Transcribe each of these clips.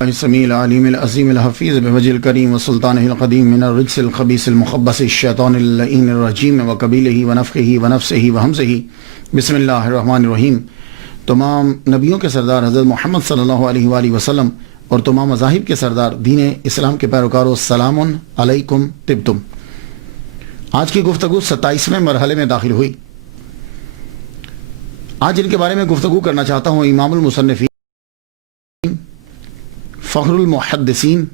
السمیع العلیم العظیم الحفیظ بوجہ الکریم وسلطانہ القدیم من الرجس الخبیث المخبث الشیطان اللعین الرجیم وقبیلہ ونفخہ ونفسہ وہمزہ بسم اللہ الرحمن الرحیم۔ تمام نبیوں کے سردار حضرت محمد صلی اللہ علیہ وآلہ وسلم اور تمام مذاہب کے سردار دین اسلام کے پیروکاروں، السلام علیکم طبتم۔ آج کی گفتگو 27ویں مرحلے میں داخل ہوئی۔ آج ان کے بارے میں گفتگو کرنا چاہتا ہوں امام المصنفین، فخر المحدثین،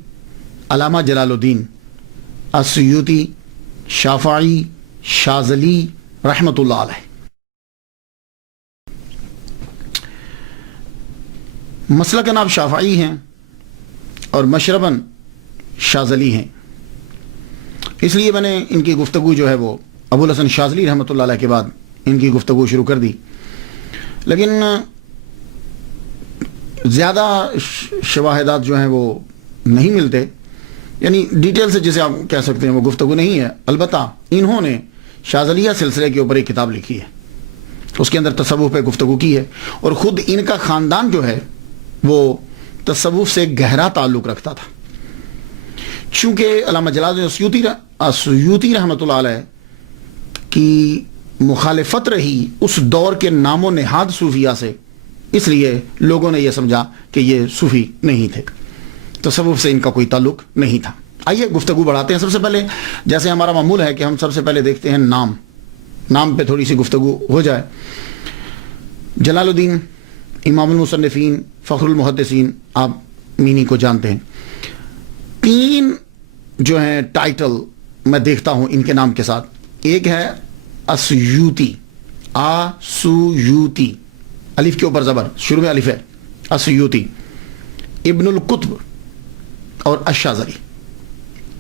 علامہ جلال الدین السیوطی شافعی شاذلی رحمۃ اللہ علیہ۔ مسلک ناب شافعی ہیں اور مشرباً شاذلی ہیں، اس لیے میں نے ان کی گفتگو جو ہے وہ ابو الحسن شاذلی رحمۃ اللہ علیہ کے بعد ان کی گفتگو شروع کر دی، لیکن زیادہ شواہدات جو ہیں وہ نہیں ملتے، یعنی ڈیٹیل سے جسے آپ کہہ سکتے ہیں وہ گفتگو نہیں ہے۔ البتہ انہوں نے شاذلیہ سلسلے کے اوپر ایک کتاب لکھی ہے، اس کے اندر تصوف پہ گفتگو کی ہے، اور خود ان کا خاندان جو ہے وہ تصوف سے گہرا تعلق رکھتا تھا۔ چونکہ علامہ جلال السیوطی رحمۃ اللہ علیہ کی مخالفت رہی اس دور کے نام و نہاد صوفیہ سے، اس لیے لوگوں نے یہ سمجھا کہ یہ صوفی نہیں تھے، تصوف سے ان کا کوئی تعلق نہیں تھا۔ آئیے گفتگو بڑھاتے ہیں۔ سب سے پہلے جیسے ہمارا معمول ہے کہ ہم سب سے پہلے دیکھتے ہیں نام پہ تھوڑی سی گفتگو ہو جائے۔ جلال الدین امام المصنفین فخر المحدثین، آپ مینی کو جانتے ہیں۔ 3 جو ہیں ٹائٹل میں دیکھتا ہوں ان کے نام کے ساتھ۔ ایک ہے السیوطی، آسویوتی، الف کے اوپر زبر، شروع میں الف ہے، السیوطی، ابن القطب اور الشاذلی،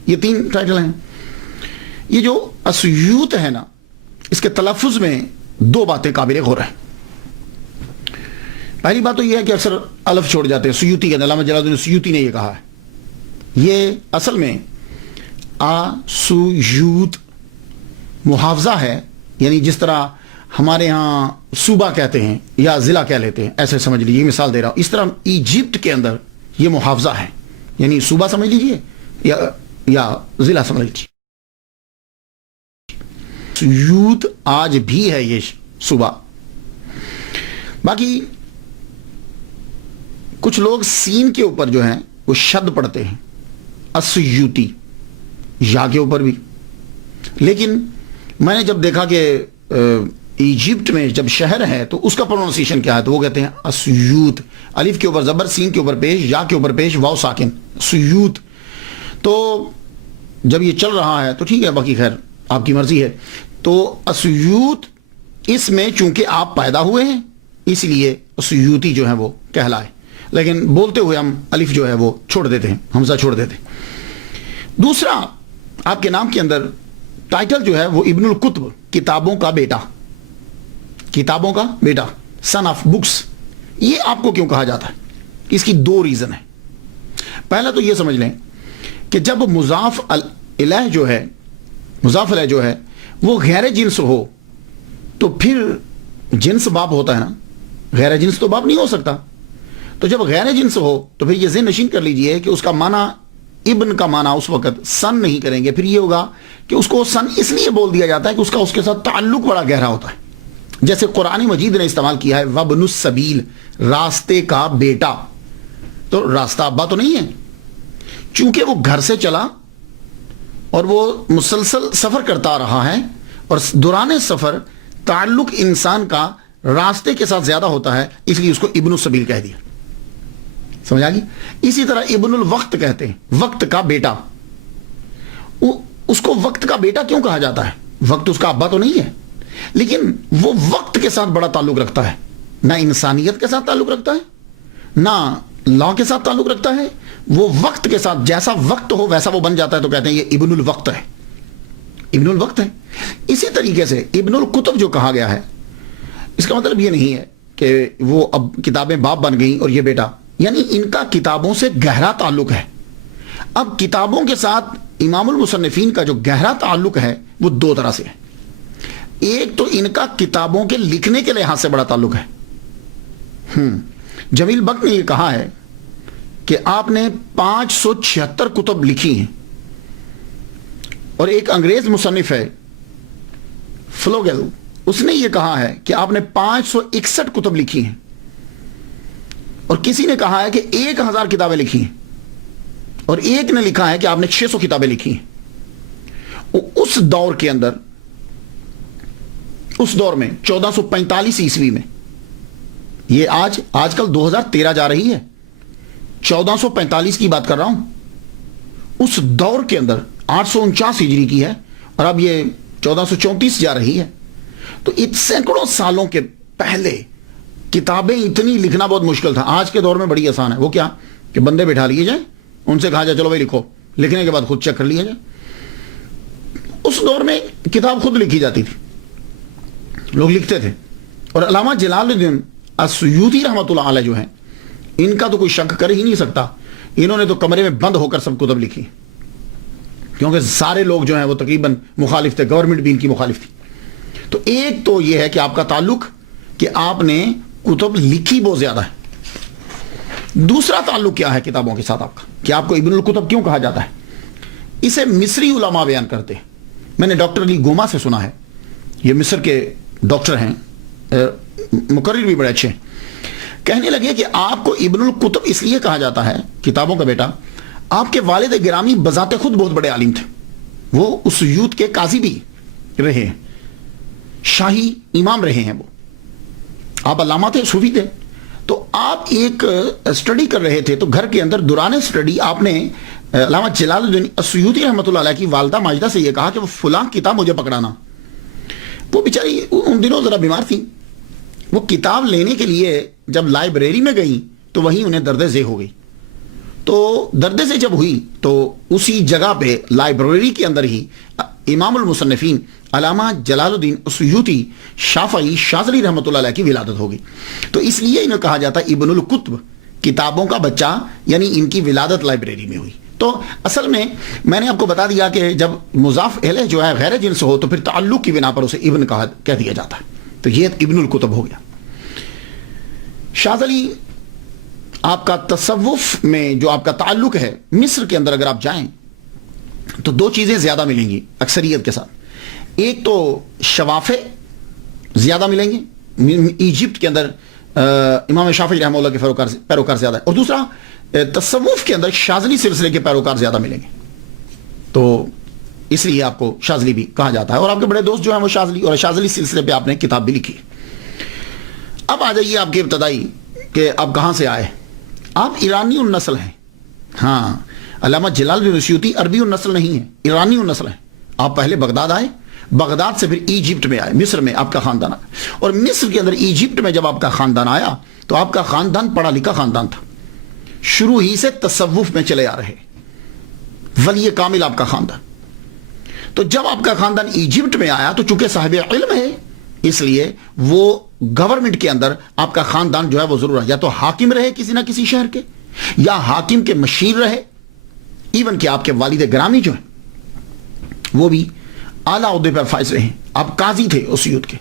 یہ 3 ٹائٹل ہیں۔ یہ جو السیوط ہے نا، اس کے تلفظ میں 2 باتیں قابل غور ہیں۔ پہلی بات تو یہ ہے کہ اکثر الف چھوڑ جاتے ہیں، سیوطی کے علامہ جلال الدین سیوطی نے یہ کہا ہے، یہ اصل میں آسویوت محافظہ ہے، یعنی جس طرح ہمارے ہاں صوبہ کہتے ہیں یا ضلع کہہ لیتے ہیں، ایسے سمجھ لیجیے، مثال دے رہا ہوں۔ اس طرح ایجپٹ کے اندر یہ محافظہ ہے، یعنی صوبہ سمجھ لیجیے یا ضلع سمجھ لیجیے۔ سیوط آج بھی ہے یہ صوبہ۔ باقی کچھ لوگ سین کے اوپر جو ہیں وہ شد پڑھتے ہیں، السیوطی، یا کے اوپر بھی، لیکن میں نے جب دیکھا کہ ایجپٹ میں جب شہر ہے تو اس کا پروننسیشن کیا ہے، تو وہ کہتے ہیں السیوط، الف کے اوپر زبر، سین کے اوپر پیش، یا کے اوپر پیش، واو ساکن، سیوط۔ تو جب یہ چل رہا ہے تو ٹھیک ہے، باقی خیر آپ کی مرضی ہے۔ تو السیوط اس میں چونکہ آپ پیدا ہوئے ہیں اس لیے السیوطی جو ہے وہ کہلائے، لیکن بولتے ہوئے ہم الف جو ہے وہ چھوڑ دیتے ہیں، حمزہ چھوڑ دیتے ہیں۔ دوسرا، آپ کے نام کے اندر ٹائٹل جو ہے وہ ابن القطب، کتابوں کا بیٹا، کتابوں کا بیٹا، سن آف بکس، یہ آپ کو کیوں کہا جاتا ہے؟ اس کی 2 ریزن ہیں۔ پہلا تو یہ سمجھ لیں کہ جب مضاف الیہ جو ہے وہ غیر جنس ہو تو پھر جنس باپ ہوتا ہے نا، غیر جنس تو باپ نہیں ہو سکتا۔ تو جب غیر جنس ہو تو پھر یہ ذہن نشین کر لیجئے کہ اس کا معنی، ابن کا معنی اس وقت سن نہیں کریں گے، پھر یہ ہوگا کہ اس کو سن اس لیے بول دیا جاتا ہے کہ اس کا اس کے ساتھ تعلق بڑا گہرا ہوتا ہے۔ جیسے قرآن مجید نے استعمال کیا ہے وابن السبیل، راستے کا بیٹا، تو راستہ ابا تو نہیں ہے، چونکہ وہ گھر سے چلا اور وہ مسلسل سفر کرتا رہا ہے، اور دوران سفر تعلق انسان کا راستے کے ساتھ زیادہ ہوتا ہے، اس لیے اس کو ابن السبیل کہہ دیا۔ سمجھ آگی؟ اسی طرح ابن الوقت کہتے ہیں، وقت کا بیٹا۔ اس کو وقت کا بیٹا کیوں کہا جاتا ہے؟ وقت اس کا ابا تو نہیں ہے، لیکن وہ وقت کے ساتھ بڑا تعلق رکھتا ہے، نہ انسانیت کے ساتھ تعلق رکھتا ہے، نہ لا کے ساتھ تعلق رکھتا ہے، وہ وقت کے ساتھ جیسا وقت ہو ویسا وہ بن جاتا ہے، تو کہتے ہیں یہ ابن الوقت ہے، ابن الوقت ہے۔ اسی طریقے سے ابن القطب جو کہا گیا ہے، اس کا مطلب یہ نہیں ہے کہ وہ اب کتابیں باپ بن گئیں اور یہ بیٹا، یعنی ان کا کتابوں سے گہرا تعلق ہے۔ اب کتابوں کے ساتھ امام المصنفین کا جو گہرا تعلق ہے وہ 2 طرح سے ہے۔ ایک تو ان کا کتابوں کے لکھنے کے لحاظ سے بڑا تعلق ہے۔ جمیل بخت نے یہ کہا ہے کہ آپ نے 576 کتب لکھی ہیں، اور ایک انگریز مصنف ہے فلوگل، اس نے یہ کہا ہے کہ آپ نے 561 کتب لکھی ہیں، اور کسی نے کہا ہے کہ 1000 کتابیں لکھی ہیں، اور ایک نے لکھا ہے کہ آپ نے 600 کتابیں لکھی ہیں۔ اس دور کے اندر، اس دور میں 1445 عیسوی میں، یہ آج کل 2013 جا رہی ہے، 1445 کی بات کر رہا ہوں، اس دور کے اندر 849 ہجری کی ہے، اور اب یہ 1434 جا رہی ہے۔ تو سینکڑوں سالوں کے پہلے کتابیں اتنی لکھنا بہت مشکل تھا۔ آج کے دور میں بڑی آسان ہے، وہ کیا کہ بندے بٹھا لیے جائیں، ان سے کہا جائے چلو بھائی لکھو، لکھنے کے بعد خود چیک کر لیا جائے۔ اس دور میں کتاب خود لکھی جاتی تھی، لوگ لکھتے تھے، اور علامہ جلال الدین السیوطی رحمۃ اللہ علیہ جو ہیں، ان کا تو کوئی شک کر ہی نہیں سکتا، انہوں نے تو کمرے میں بند ہو کر سب کتب لکھی، کیونکہ سارے لوگ جو ہیں وہ تقریباً مخالف تھے، گورنمنٹ بھی ان کی مخالف تھی۔ تو ایک تو یہ ہے کہ آپ کا تعلق کہ آپ نے کتب لکھی بہت زیادہ ہے۔ دوسرا تعلق کیا ہے کتابوں کے ساتھ آپ کا، کہ آپ کو ابن الکتب کیوں کہا جاتا ہے؟ اسے مصری علماء بیان کرتے ہیں۔ میں نے ڈاکٹر علی گوما سے سنا ہے، یہ مصر کے ڈاکٹر ہیں، مقرر بھی بڑے اچھے ہیں، کہنے لگے کہ آپ کو ابن الکتب اس لیے کہا جاتا ہے، کتابوں کا بیٹا، آپ کے والد گرامی بذات خود بہت بڑے عالم تھے، وہ اس یوت کے قاضی بھی رہے ہیں، شاہی امام رہے ہیں، وہ آپ علامہ تھے، صوفی تھے۔ تو آپ ایک اسٹڈی کر رہے تھے، تو گھر کے اندر دوران اسٹڈی آپ نے علامہ جلال الدین السیوطی رحمۃ اللہ علیہ کی والدہ ماجدہ سے یہ کہا کہ وہ فلاں کتاب مجھے پکڑانا۔ وہ بیچاری ان دنوں ذرا بیمار تھی، وہ کتاب لینے کے لیے جب لائبریری میں گئیں تو وہیں انہیں درد ذیل ہو گئی۔ تو درد ذیل جب ہوئی تو اسی جگہ پہ لائبریری کے اندر ہی امام المصنفین علامہ جلال الدین السیوطی شافعی شاذلی رحمۃ اللہ علیہ کی ولادت ہوگی۔ تو اس لیے انہیں کہا جاتا ہے ابن الکتب، کتابوں کا بچہ، یعنی ان کی ولادت لائبریری میں ہوئی۔ تو اصل میں نے آپ کو بتا دیا کہ جب مضاف الیہ جو ہے غیر جنس ہو تو پھر تعلق کی بنا پر اسے ابن کہہ دیا جاتا ہے، تو یہ ابن الکتب ہو گیا۔ شاذلی آپ کا تصوف میں جو آپ کا تعلق ہے، مصر کے اندر اگر آپ جائیں تو دو چیزیں زیادہ ملیں گی اکثریت کے ساتھ۔ ایک تو شوافع زیادہ ملیں گے، ایجپٹ کے اندر امام شافعی رحمہ اللہ کے پیروکار زیادہ ہے، اور دوسرا تصوف کے اندر شاذلی سلسلے کے پیروکار زیادہ ملیں گے، تو اس لیے آپ کو شاذلی بھی کہا جاتا ہے۔ اور آپ کے بڑے دوست جو ہیں وہ شاذلی، اور شاذلی سلسلے پہ آپ نے کتاب بھی لکھی۔ اب آ جائیے آپ کے ابتدائی کہ آپ کہاں سے آئے۔ آپ ایرانی النسل ہیں، ہاں، علامہ جلال الدین السیوطی عربی النسل نہیں ہے، ایرانی النسل ہیں۔ آپ پہلے بغداد آئے، بغداد سے پھر ایجپٹ میں آئے، مصر میں آپ کا خاندان آیا، اور مصر کے اندر ایجپٹ میں جب آپ کا خاندان آیا تو آپ کا خاندان پڑھا لکھا خاندان تھا، شروع ہی سے تصوف میں چلے آ رہے، ولی کامل آپ کا خاندان۔ تو جب آپ کا خاندان ایجپٹ میں آیا تو چونکہ صاحب علم ہے، اس لیے وہ گورنمنٹ کے اندر آپ کا خاندان جو ہے وہ ضرور یا تو حاکم رہے کسی نہ کسی شہر کے، یا حاکم کے مشیر رہے، ایون کہ آپ کے والد گرامی جو ہیں وہ بھی اعلیٰ عہدے پر فائز رہے۔ آپ قاضی تھے اس یوتھ کے۔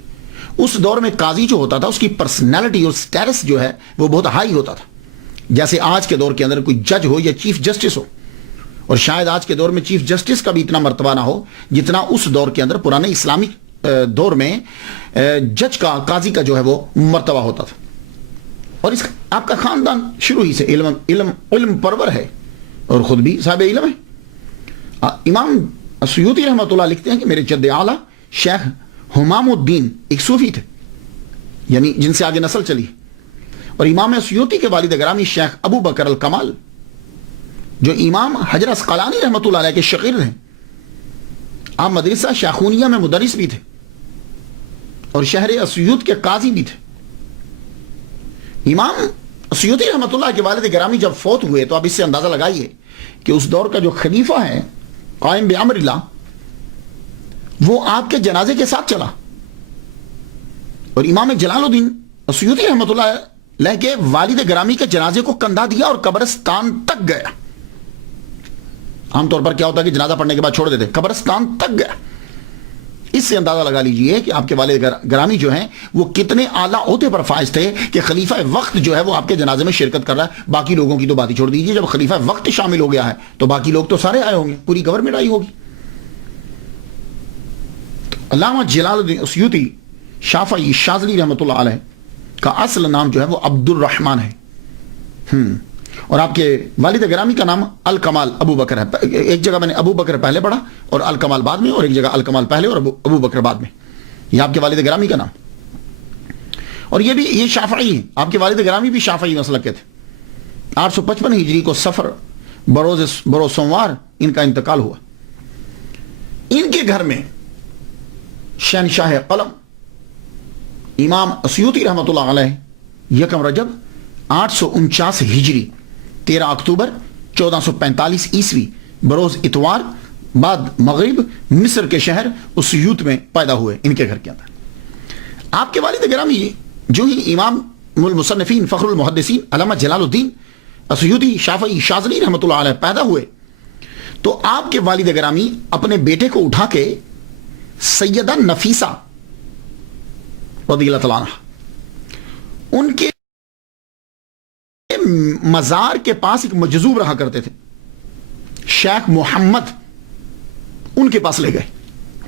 اس دور میں قاضی جو ہوتا تھا اس کی پرسنالٹی اور سٹیٹس جو ہے وہ بہت ہائی ہوتا تھا، جیسے آج کے دور کے اندر کوئی جج ہو یا چیف جسٹس ہو، اور شاید آج کے دور میں چیف جسٹس کا بھی اتنا مرتبہ نہ ہو جتنا اس دور کے اندر پرانے اسلامی دور میں جج کا، قاضی کا جو ہے وہ مرتبہ ہوتا تھا۔ اور اس آپ کا خاندان شروع ہی سے علم پرور ہے، اور خود بھی صاحب علم ہے۔ امام السیوطی رحمۃ اللہ لکھتے ہیں کہ میرے جد اعلیٰ شیخ حمام الدین ایک صوفی تھے، یعنی جن سے آگے نسل چلی، اور امام السیوطی کے والد گرامی شیخ ابو بکر الکمال جو امام حجر اسقلانی رحمۃ اللہ علیہ کے شاگرد ہیں، آپ مدرسہ شیخونیہ میں مدرس بھی تھے اور شہر اسیوط کے قاضی بھی تھے۔ امام السیوطی رحمۃ اللہ کے والد گرامی جب فوت ہوئے تو آپ اس سے اندازہ لگائیے کہ اس دور کا جو خلیفہ ہے قائم بامر اللہ، وہ آپ کے جنازے کے ساتھ چلا، اور امام جلال الدین السیوطی رحمۃ اللہ علیہ کے والد گرامی کے جنازے کو کندھا دیا اور قبرستان تک گیا۔ عام طور پر کیا ہوتا ہے کہ جنازہ پڑھنے کے بعد چھوڑ دیتے، قبرستان تک گیا، اس سے اندازہ لگا لیجئے کہ آپ کے والد گرامی جو ہیں وہ کتنے اعلیٰ عہدے پر فائز تھے کہ خلیفہ وقت جو ہے وہ آپ کے جنازے میں شرکت کر رہا ہے. باقی لوگوں کی تو بات ہی چھوڑ دیجئے, جب خلیفہ وقت شامل ہو گیا ہے تو باقی لوگ تو سارے آئے ہوں گے, پوری گورنمنٹ آئی ہوگی. علامہ جلال الدین اسیوطی شافعی شاذلی رحمۃ اللہ علیہ کا اصل نام جو ہے وہ عبد الرحمن ہے, اور آپ کے والد گرامی کا نام الکمال ابو بکر ہے. ایک جگہ میں نے ابو بکر پہلے پڑھا اور الکمال بعد میں, اور ایک جگہ الکمال پہلے اور ابو بکر بعد میں. یہ آپ کے والد گرامی کا نام. اور یہ شافعی ہیں, آپ کے والد گرامی بھی شافعی مسلک کے تھے. 855 ہجری کو سفر بروز سوموار ان کا انتقال ہوا. ان کے گھر میں شہنشاہ قلم امام اسیوطی رحمۃ اللہ علیہ 1 رجب 849 ہجری 13 اکتوبر 1445 عیسوی بروز اتوار بعد مغرب مصر کے شہر اسیوط میں پیدا ہوئے. ان کے گھر کے اندر آپ کے والد گرامی جو ہی امام المصنفین فخر المحدثین علامہ جلال الدین اسیوطی شافعی شاذلی رحمۃ اللہ علیہ پیدا ہوئے تو آپ کے والد گرامی اپنے بیٹے کو اٹھا کے سیدہ نفیسہ رضی اللہ تعالیٰ عنہ ان کے مزار کے پاس ایک مجذوب رہا کرتے تھے شیخ محمد, ان کے پاس لے گئے.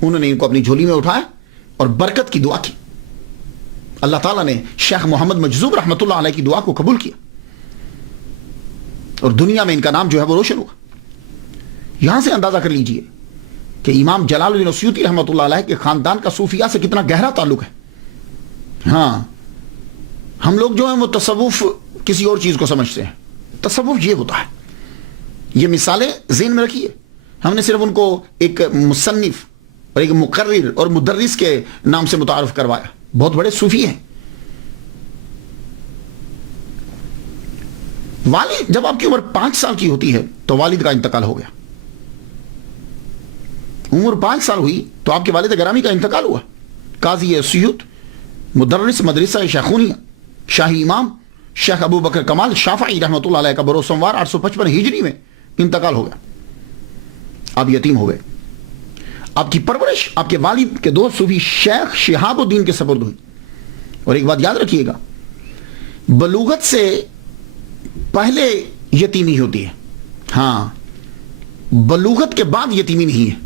انہوں نے ان کو اپنی جھولی میں اٹھایا اور برکت کی دعا کی. اللہ تعالیٰ نے شیخ محمد مجذوب رحمۃ اللہ علیہ کی دعا کو قبول کیا اور دنیا میں ان کا نام جو ہے وہ روشن ہوا. یہاں سے اندازہ کر لیجئے کہ امام جلال الدین اسیوطی رحمۃ اللہ علیہ کے خاندان کا صوفیہ سے کتنا گہرا تعلق ہے. ہاں, ہم لوگ جو ہیں وہ تصوف کسی اور چیز کو سمجھتے ہیں. تصوف یہ ہوتا ہے. یہ مثالیں ذہن میں رکھیے. ہم نے صرف ان کو ایک مصنف اور ایک مقرر اور مدرس کے نام سے متعارف کروایا. بہت بڑے صوفی ہیں. والد جب آپ کی عمر 5 سال کی ہوتی ہے تو والد کا انتقال ہو گیا. عمر 5 سال ہوئی تو آپ کے والد گرامی کا انتقال ہوا. قاضی اسیوط مدرس مدرسہ شیخونیہ شاہی امام شیخ ابو بکر کمال شافعی رحمۃ اللہ علیہ کا بروز سوموار 855 ہجری میں انتقال ہو گیا. آپ یتیم ہو گئے. آپ کی پرورش آپ کے والد کے دوست صوفی شیخ شہاب الدین کے سپرد ہوئی. اور ایک بات یاد رکھیے گا, بلوغت سے پہلے یتیمی ہوتی ہے. ہاں, بلوغت کے بعد یتیمی نہیں ہے.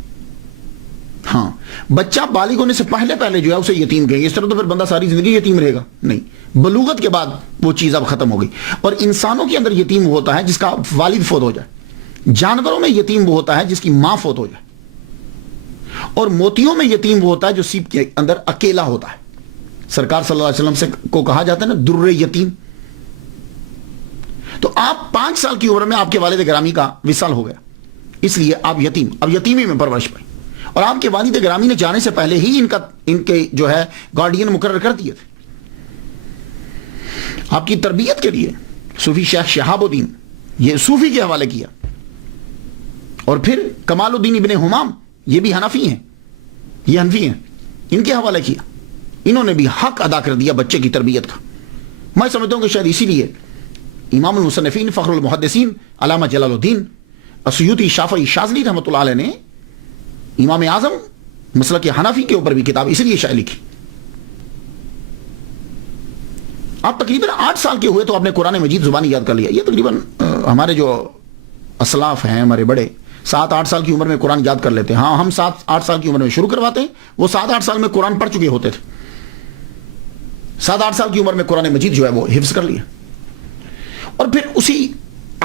ہاں, بچہ بالغ ہونے سے پہلے جو ہے اسے یتیم کہیں گے. اس طرح تو پھر بندہ ساری زندگی یتیم رہے گا. نہیں, بلوغت کے بعد وہ چیز اب ختم ہو گئی. اور انسانوں کے اندر یتیم ہوتا ہے جس کا والد فوت ہو جائے. جانوروں میں یتیم وہ ہوتا ہے جس کی ماں فوت ہو جائے. اور موتیوں میں یتیم وہ ہوتا ہے جو سیپ کے اندر اکیلا ہوتا ہے. سرکار صلی اللہ علیہ وسلم سے کو کہا جاتا ہے نا در یتیم. تو آپ 5 سال کی عمر میں آپ کے والد گرامی کا وصال ہو گیا, اس لیے آپ اب یتیمی میں پرورش پائی. اور آپ کے والد گرامی نے جانے سے پہلے ہی ان کے جو ہے گارڈین مقرر کر دیے تھے. آپ کی تربیت کے لیے صوفی شیخ شہاب الدین یہ صوفی کے حوالے کیا. اور پھر کمال الدین ابن حمام یہ بھی حنفی ہیں, یہ حنفی ہیں, ان کے حوالے کیا. انہوں نے بھی حق ادا کر دیا بچے کی تربیت کا. میں سمجھتا ہوں کہ شاید اسی لیے امام المصنفین فخر المحدثین علامہ جلال الدین اسیوطی شافعی شاذلی رحمۃ اللہ علیہ نے امام اعظم مسلک حنفی کے اوپر بھی کتاب اس لیے شائع لکھی. آپ تقریباً 8 سال کے ہوئے تو آپ نے قرآن مجید زبانی یاد کر لیا. یہ تقریباً ہمارے جو اسلاف ہیں ہمارے بڑے 7-8 سال کی عمر میں قرآن یاد کر لیتے ہیں. ہاں, ہم 7-8 سال کی عمر میں شروع کرواتے ہیں, وہ 7-8 سال میں قرآن پڑھ چکے ہوتے تھے. 7-8 سال کی عمر میں قرآن مجید جو ہے وہ حفظ کر لیا. اور پھر اسی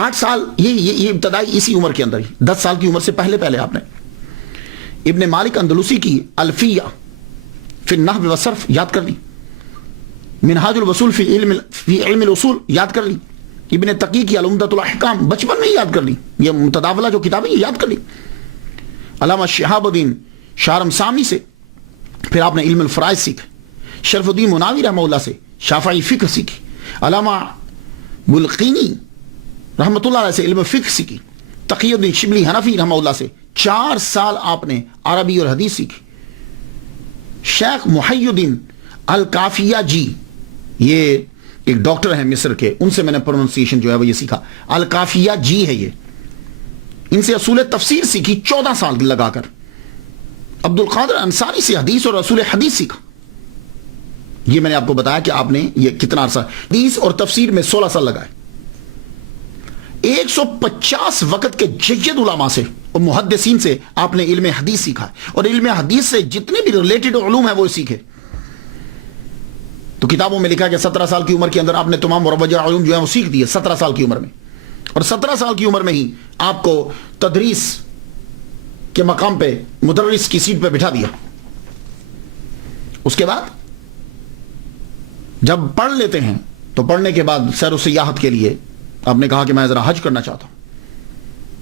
8 سال یہ ابتدائی اسی عمر کے اندر ہی 10 سال کی عمر سے پہلے آپ نے ابن مالک اندلسی کی الفیہ فی النحو والصرف یاد کر لی. منہاج الوصول فی علم الاصول یاد کر لی. ابن تقی کی العمدۃ الاحکام بچپن میں ہی یاد کر لی. یہ متداولہ جو کتابیں یہ یاد کر لی. علامہ شہاب الدین شارم سامی سے پھر آپ نے علم الفرائض سیکھا. شرف الدین مناوی رحمہ اللہ سے شافعی فقہ سیکھی. علامہ بلقینی رحمۃ اللہ علیہ سے علم فقہ سیکھی. تقی الدین شبلی حنفی رحمہ اللہ سے 4 سال آپ نے عربی اور حدیث سیکھی. شیخ محی الدین الکافیہ جی یہ ایک ڈاکٹر ہیں مصر کے, ان سے میں نے پروننسیشن جو ہے وہ یہ سیکھا. الکافیہ جی ہے یہ, ان سے اصول تفسیر سیکھی 14 سال لگا کر. عبد القادر انصاری سے حدیث اور رسول حدیث سیکھا. یہ میں نے آپ کو بتایا کہ آپ نے یہ کتنا عرصہ حدیث اور تفسیر میں 16 سال لگائے. 150 وقت کے جید علماء سے اور محدثین سے آپ نے علم حدیث سیکھا, اور علم حدیث سے جتنے بھی ریلیٹڈ علوم ہیں وہ سیکھے. تو کتابوں میں لکھا کہ 17 سال کی عمر کے اندر آپ نے تمام مروجہ علوم جو ہیں وہ سیکھ دیے 17 سال کی عمر میں, اور 17 سال کی عمر میں ہی آپ کو تدریس کے مقام پہ مدرس کی سیٹ پہ بٹھا دیا. اس کے بعد جب پڑھ لیتے ہیں تو پڑھنے کے بعد سیر و سیاحت کے لیے آپ نے کہا کہ میں ذرا حج کرنا چاہتا ہوں.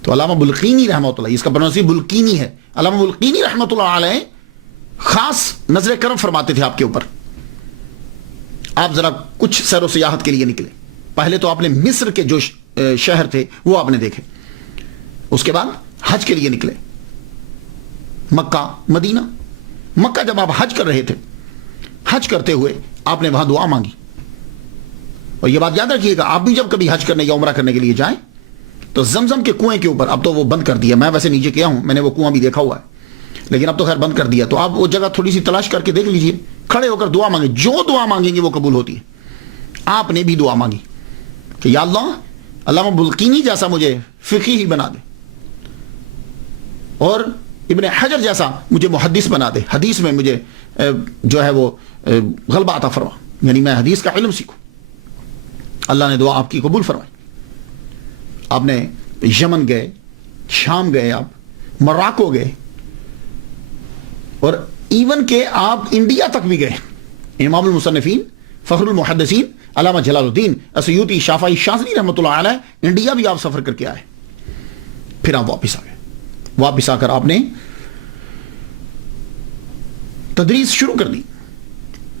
تو علامہ بلقینی رحمۃ اللہ, اس کا پروننسی بلقینی ہے, علامہ بلقینی رحمۃ اللہ علیہ خاص نظر کرم فرماتے تھے آپ کے اوپر. آپ ذرا کچھ سیر و سیاحت کے لیے نکلے. پہلے تو آپ نے مصر کے جو شہر تھے وہ آپ نے دیکھے, اس کے بعد حج کے لیے نکلے مکہ مدینہ. مکہ جب آپ حج کر رہے تھے, حج کرتے ہوئے آپ نے وہاں دعا مانگی. اور یہ بات یاد رکھیے گا, آپ بھی جب کبھی حج کرنے یا عمرہ کرنے کے لیے جائیں تو زمزم کے کنویں کے اوپر, اب تو وہ بند کر دیا, میں ویسے نیچے گیا ہوں, میں نے وہ کنواں بھی دیکھا ہوا ہے, لیکن اب تو خیر بند کر دیا. تو آپ وہ جگہ تھوڑی سی تلاش کر کے دیکھ لیجئے, کھڑے ہو کر دعا مانگیں, جو دعا مانگیں گے وہ قبول ہوتی ہے. آپ نے بھی دعا مانگی کہ یا اللہ علامہ بلقینی جیسا مجھے فقیہ ہی بنا دے, اور ابن حجر جیسا مجھے محدث بنا دے, حدیث میں مجھے جو ہے وہ غلبہ عطا فرما, یعنی میں حدیث کا علم سیکھوں. اللہ نے دعا آپ کی قبول فرمائی. آپ نے یمن گئے, شام گئے, آپ مراکو گئے, اور ایون کہ آپ انڈیا تک بھی گئے. امام المصنفین فخر المحدثین علامہ جلال الدین السیوطی شافعی شاذلی رحمۃ اللہ علیہ انڈیا بھی آپ سفر کر کے آئے. پھر آپ واپس آ گئے. واپس آ کر آپ نے تدریس شروع کر دی.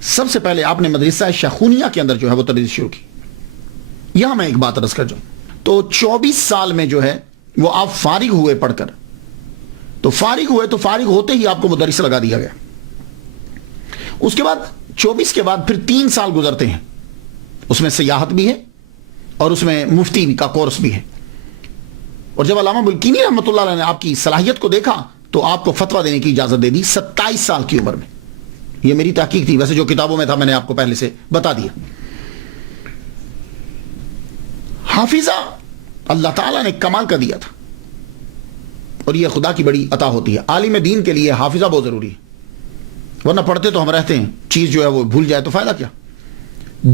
سب سے پہلے آپ نے مدرسہ شیخونیہ کے اندر جو ہے وہ تدریس شروع کی. یہاں میں ایک بات عرض کر جاؤں تو 24 سال میں جو ہے وہ آپ فارغ ہوئے پڑھ کر, تو فارغ ہوئے تو فارغ ہوتے ہی آپ کو مدرس لگا دیا گیا. اس کے بعد 24 کے بعد پھر 3 سال گزرتے ہیں, اس میں سیاحت بھی ہے اور اس میں مفتی کا کورس بھی ہے. اور جب علامہ بلقینی رحمۃ اللہ علیہ نے آپ کی صلاحیت کو دیکھا تو آپ کو فتویٰ دینے کی اجازت دے دی 27 سال کی عمر میں. یہ میری تحقیق تھی, ویسے جو کتابوں میں تھا میں نے آپ کو پہلے سے بتا دیا. حافظہ اللہ تعالیٰ نے کمال کا دیا تھا, اور یہ خدا کی بڑی عطا ہوتی ہے. عالم دین کے لیے حافظہ بہت ضروری ہے, ورنہ پڑھتے تو ہم رہتے ہیں, چیز جو ہے وہ بھول جائے تو فائدہ کیا.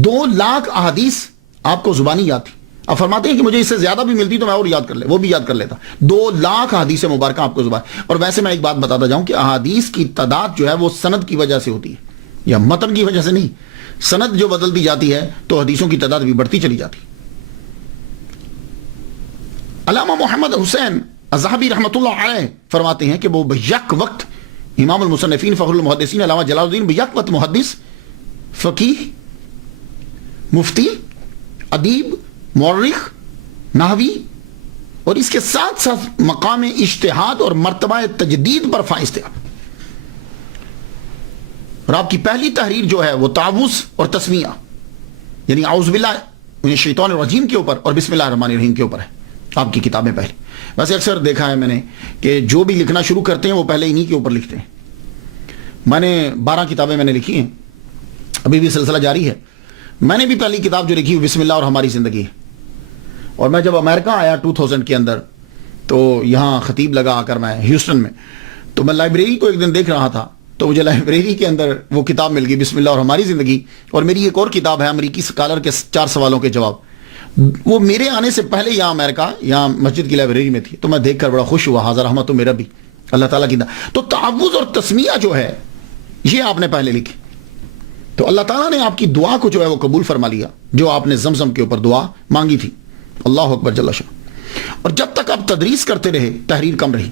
2 لاکھ احادیث آپ کو زبانی یاد تھی. اب فرماتے ہیں کہ مجھے اس سے زیادہ بھی ملتی تو میں اور یاد کر لے, وہ بھی یاد کر لیتا. 2 لاکھ احادیث مبارکہ آپ کو زبان. اور ویسے میں ایک بات بتاتا جاؤں کہ احادیث کی تعداد جو ہے وہ سند کی وجہ سے ہوتی ہے, یا متن کی وجہ سے نہیں. سند جو بدلتی جاتی ہے تو حدیثوں کی تعداد بھی بڑھتی چلی جاتی. علامہ محمد حسین الذہبی رحمۃ اللہ علیہ فرماتے ہیں کہ وہ بیک وقت امام المصنفین فخر المحدثین علامہ جلال الدین بیک وقت محدث, فقیہ, مفتی, ادیب, مورخ, نحوی, اور اس کے ساتھ ساتھ مقام اجتہاد اور مرتبہ تجدید پر فائز تھے. اور آپ کی پہلی تحریر جو ہے وہ تعوذ اور تسمیہ, یعنی اعوذ باللہ من الشیطان الرجیم کے اوپر اور بسم اللہ الرحمن الرحیم کے اوپر ہے آپ کی کتابیں پہلے. ویسے اکثر دیکھا ہے میں نے کہ جو بھی لکھنا شروع کرتے ہیں وہ پہلے انہی کے اوپر لکھتے ہیں. میں نے 12 کتابیں میں نے لکھی ہیں, ابھی بھی سلسلہ جاری ہے. میں نے بھی پہلی کتاب جو لکھی بسم اللہ اور ہماری زندگی. اور میں جب امریکہ آیا 2000 کے اندر تو یہاں خطیب لگا آ کر میں ہیوسٹن میں, تو میں لائبریری کو ایک دن دیکھ رہا تھا تو مجھے لائبریری کے اندر وہ کتاب مل گئی بسم اللہ اور ہماری زندگی. اور میری ایک اور کتاب ہے امریکی اسکالر کے 4 سوالوں کے جواب, وہ میرے آنے سے پہلے یہاں امریکہ یہاں مسجد کی لائبریری میں تھی. تو میں دیکھ کر بڑا خوش ہوا, حاضر رحمت تو میرا بھی اللہ تعالیٰ کی تو تعوذ اور تسمیہ جو ہے یہ آپ نے پہلے لکھی. تو اللہ تعالیٰ نے آپ کی دعا کو جو ہے وہ قبول فرما لیا, جو آپ نے زمزم کے اوپر دعا مانگی تھی. اللہ اکبر جل شان. اور جب تک آپ تدریس کرتے رہے تحریر کم رہی.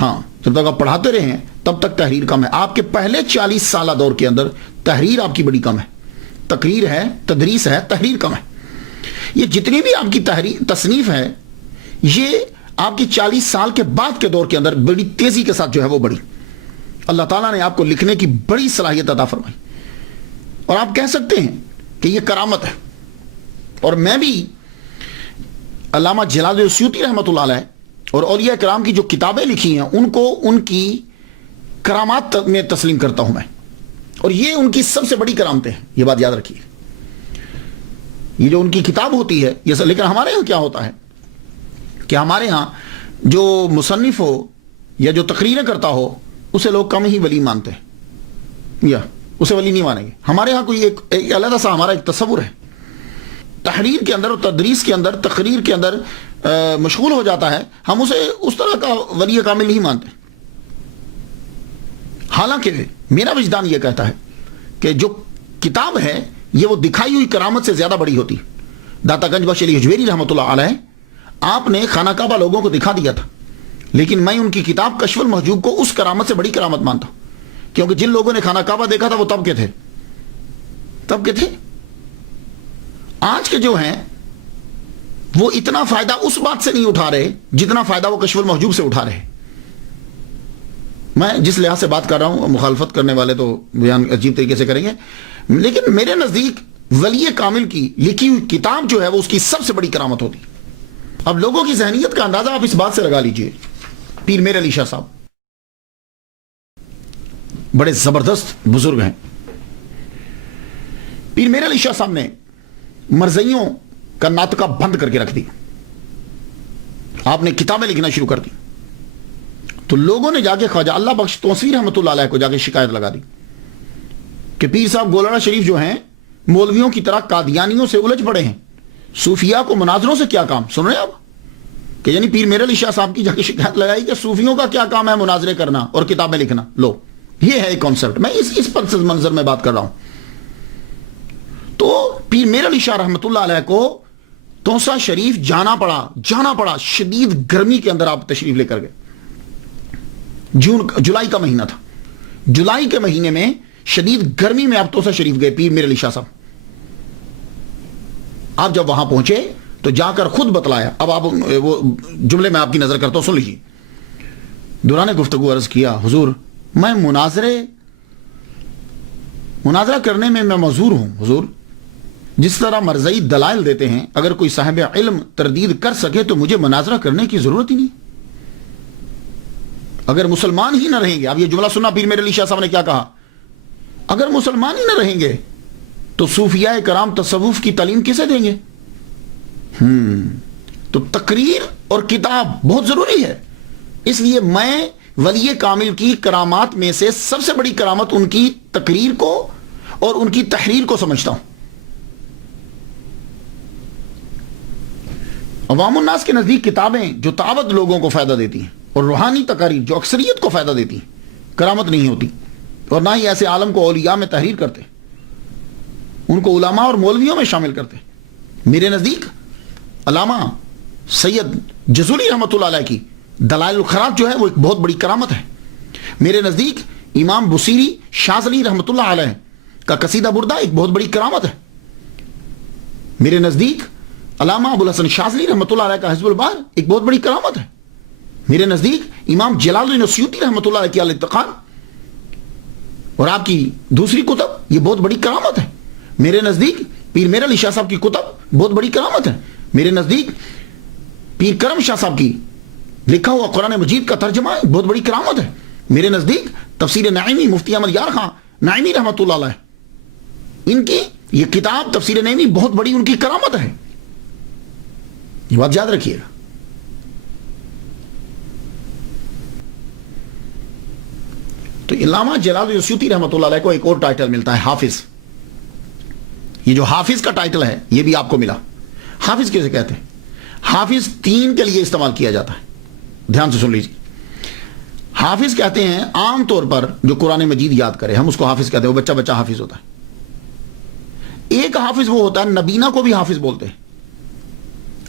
ہاں, جب تک آپ پڑھاتے رہے ہیں تب تک تحریر کم ہے. آپ کے پہلے 40 سالہ دور کے اندر تحریر آپ کی بڑی کم ہے. تقریر ہے, تدریس ہے, تحریر کم ہے. یہ جتنی بھی آپ کی تحریر تصنیف ہے یہ آپ کی 40 سال کے بعد کے دور کے اندر بڑی تیزی کے ساتھ جو ہے وہ بڑی. اللہ تعالیٰ نے آپ کو لکھنے کی بڑی صلاحیت عطا فرمائی. اور آپ کہہ سکتے ہیں کہ یہ کرامت ہے. اور میں بھی علامہ جلال السیوطی رحمۃ اللہ علیہ اور اولیاء کرام کی جو کتابیں لکھی ہیں ان کو ان کی کرامات میں تسلیم کرتا ہوں میں، اور یہ ان کی سب سے بڑی کرامتیں ہیں، یہ بات یاد رکھیے. یہ جو ان کی کتاب ہوتی ہے یہ، لیکن ہمارے ہاں کیا ہوتا ہے کہ ہمارے ہاں جو مصنف ہو یا جو تقریریں کرتا ہو اسے لوگ کم ہی ولی مانتے ہیں، یا اسے ولی نہیں مانیں گے. ہمارے ہاں کوئی ایک علیحدہ سا ہمارا ایک تصور ہے، تحریر کے اندر اور تدریس کے اندر، تقریر کے اندر مشغول ہو جاتا ہے، ہم اسے اس طرح کا ولی کامل نہیں مانتے. حالانکہ میرا وجدان یہ کہتا ہے کہ جو کتاب ہے یہ وہ دکھائی ہوئی کرامت سے زیادہ بڑی ہوتی. داتا گنج بخش علی حجویری رحمۃ اللہ علیہ، آپ نے خانہ کعبہ لوگوں کو دکھا دیا تھا، لیکن میں ان کی کتاب کشف المحجوب کو اس کرامت سے بڑی کرامت مانتا ہوں، کیونکہ جن لوگوں نے خانہ کعبہ دیکھا تھا وہ تب کے تھے. آج کے جو ہیں وہ اتنا فائدہ اس بات سے نہیں اٹھا رہے جتنا فائدہ وہ کشف المحجوب سے اٹھا رہے. میں جس لحاظ سے بات کر رہا ہوں، مخالفت کرنے والے تو بیان عجیب طریقے سے کریں گے، لیکن میرے نزدیک ولی کامل کی لکھی ہوئی کتاب جو ہے وہ اس کی سب سے بڑی کرامت ہوتی. اب لوگوں کی ذہنیت کا اندازہ آپ اس بات سے لگا لیجئے. پیر میر علی شاہ صاحب بڑے زبردست بزرگ ہیں. پیر میر علی شاہ صاحب نے مرزائیوں کا ناطقہ بند کر کے رکھ دی. آپ نے کتابیں لکھنا شروع کر دی تو لوگوں نے جا کے خواجہ اللہ بخش توسیع رحمۃ اللہ علیہ کو جا کے شکایت لگا دی کہ پیر صاحب گولڑا شریف جو ہیں مولویوں کی طرح قادیانیوں سے الجھ پڑے ہیں، صوفیاء کو مناظروں سے کیا کام. سن رہے ہیں آپ کہ یعنی پیر میر علی شاہ صاحب کی جا کے شکایت لگائی کہ صوفیوں کا کیا کام ہے مناظرے کرنا اور کتابیں لکھنا. لو یہ ہے ایک کانسیپٹ. میں اس پس منظر میں بات کر رہا ہوں. تو پیر میر علی شاہ رحمۃ اللہ علیہ کو توسا شریف جانا پڑا. شدید گرمی کے اندر آپ تشریف لے کر گئے. جولائی کا مہینہ تھا. جولائی کے مہینے میں شدید گرمی میں آپ توسا شریف گئے پیر میر علی شاہ صاحب. آپ جب وہاں پہنچے تو جا کر خود بتلایا. اب آپ وہ جملے میں آپ کی نظر کرتا ہوں، سن لیجیے. دوران گفتگو عرض کیا، حضور میں مناظرہ کرنے میں معذور ہوں. حضور جس طرح مرزائی دلائل دیتے ہیں، اگر کوئی صاحب علم تردید کر سکے تو مجھے مناظرہ کرنے کی ضرورت ہی نہیں. اگر مسلمان ہی نہ رہیں گے، اب یہ جملہ سنا پیر میر علی شاہ صاحب نے کیا کہا، اگر مسلمان ہی نہ رہیں گے تو صوفیاء کرام تصوف کی تعلیم کسے دیں گے؟ تو تقریر اور کتاب بہت ضروری ہے. اس لیے میں ولی کامل کی کرامات میں سے سب سے بڑی کرامت ان کی تقریر کو اور ان کی تحریر کو سمجھتا ہوں. عوام الناس کے نزدیک کتابیں جو تعبد لوگوں کو فائدہ دیتی ہیں اور روحانی تقاریر جو اکثریت کو فائدہ دیتی ہیں کرامت نہیں ہوتی، اور نہ ہی ایسے عالم کو اولیاء میں تحریر کرتے، ان کو علماء اور مولویوں میں شامل کرتے. میرے نزدیک علامہ سید جزولی رحمۃ اللہ علیہ کی دلائل الخراج جو ہے وہ ایک بہت بڑی کرامت ہے. میرے نزدیک امام بصیری شاذلی رحمۃ اللہ علیہ کا قصیدہ بردہ ایک بہت بڑی کرامت ہے. میرے نزدیک علامہ ابو الحسن شاذلی رحمۃ اللہ علیہ کا حزب البار ایک بہت بڑی کرامت ہے. میرے نزدیک امام جلال الدین السیوطی رحمۃ اللہ علیہ کی الاتقان اور آپ کی دوسری کتب یہ بہت بڑی کرامت ہے. میرے نزدیک پیر میر علی شاہ صاحب کی کتب بہت بڑی کرامت ہے. میرے نزدیک پیر کرم شاہ صاحب کی لکھا ہوا قرآن مجید کا ترجمہ بہت بڑی کرامت ہے. میرے نزدیک تفسیر نعیمی مفتی احمد یار خان نعیمی رحمۃ اللہ علیہ، ان کی یہ کتاب تفسیر نعیمی بہت بڑی ان کی کرامت ہے. یہ بات یاد رکھیے گا. تو علامہ جلال السیوطی رحمۃ اللہ علیہ کو ایک اور ٹائٹل ملتا ہے حافظ. یہ جو حافظ کا ٹائٹل ہے یہ بھی آپ کو ملا. حافظ کیسے کہتے ہیں؟ حافظ تین کے لیے استعمال کیا جاتا ہے، دھیان سے سن لیجیے. حافظ کہتے ہیں عام طور پر جو قرآن مجید یاد کرے ہم اس کو حافظ کہتے ہیں، وہ بچہ حافظ ہوتا ہے. ایک حافظ وہ ہوتا ہے نبینا کو بھی حافظ بولتے ہیں.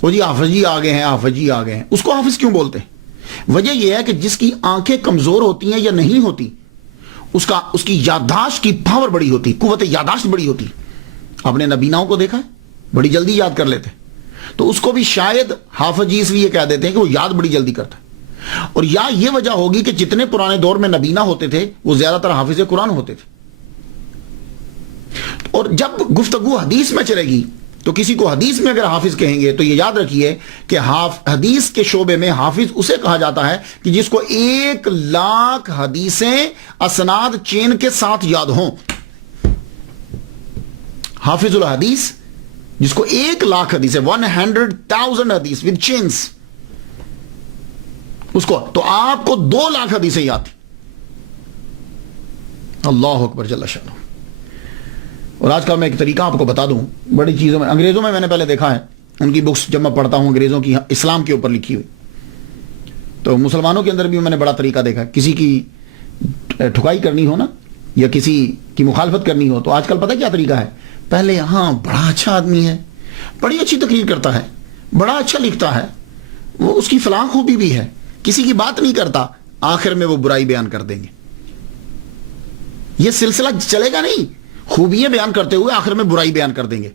وہ جی حافظ جی آ گئے ہیں، حافظ جی آ گئے ہیں. اس کو حافظ کیوں بولتے ہیں؟ وجہ یہ ہے کہ جس کی آنکھیں کمزور ہوتی ہیں یا نہیں ہوتی اس کی یادداشت کی پاور بڑی ہوتی، قوت یادداشت بڑی ہوتی. آپ نے نبیناؤں کو دیکھا ہے بڑی جلدی یاد کر لیتے، تو اس کو بھی شاید حافظ جی اس لیے کہہ دیتے ہیں کہ وہ یاد بڑی جلدی کرتا ہے. اور یا یہ وجہ ہوگی کہ جتنے پرانے دور میں نبینا ہوتے تھے وہ زیادہ تر حافظ قرآن ہوتے تھے. اور جب گفتگو حدیث میں چلے گی تو کسی کو حدیث میں اگر حافظ کہیں گے تو یہ یاد رکھیے کہ حدیث کے شعبے میں حافظ اسے کہا جاتا ہے کہ جس کو 1,00,000 حدیثیں اسناد چین کے ساتھ یاد ہوں. حافظ الحدیث جس کو 1,00,000 حدیثیں 100,000 حدیث ود چینز اس کو, تو آپ کو 2,00,000 حدیثیں یاد تھی. اللہ اکبر جل شانہ. اور آج کل میں ایک طریقہ آپ کو بتا دوں, بڑی چیزوں میں انگریزوں میں نے پہلے دیکھا ہے, ان کی بکس جب میں پڑھتا ہوں انگریزوں کی اسلام کے اوپر لکھی ہوئی, تو مسلمانوں کے اندر بھی میں نے بڑا طریقہ دیکھا. کسی کی ٹھکائی کرنی ہو نا, یا کسی کی مخالفت کرنی ہو, تو آج کل پتہ کیا طریقہ ہے, پہلے ہاں بڑا اچھا آدمی ہے, بڑی اچھی تقریر کرتا ہے, بڑا اچھا لکھتا ہے, وہ اس کی فلاں خوبی بھی ہے, کسی کی بات نہیں کرتا, آخر میں وہ برائی بیان کر دیں گے. یہ سلسلہ چلے گا نہیں, خوبیاں بیان کرتے ہوئے آخر میں برائی بیان کر دیں گے.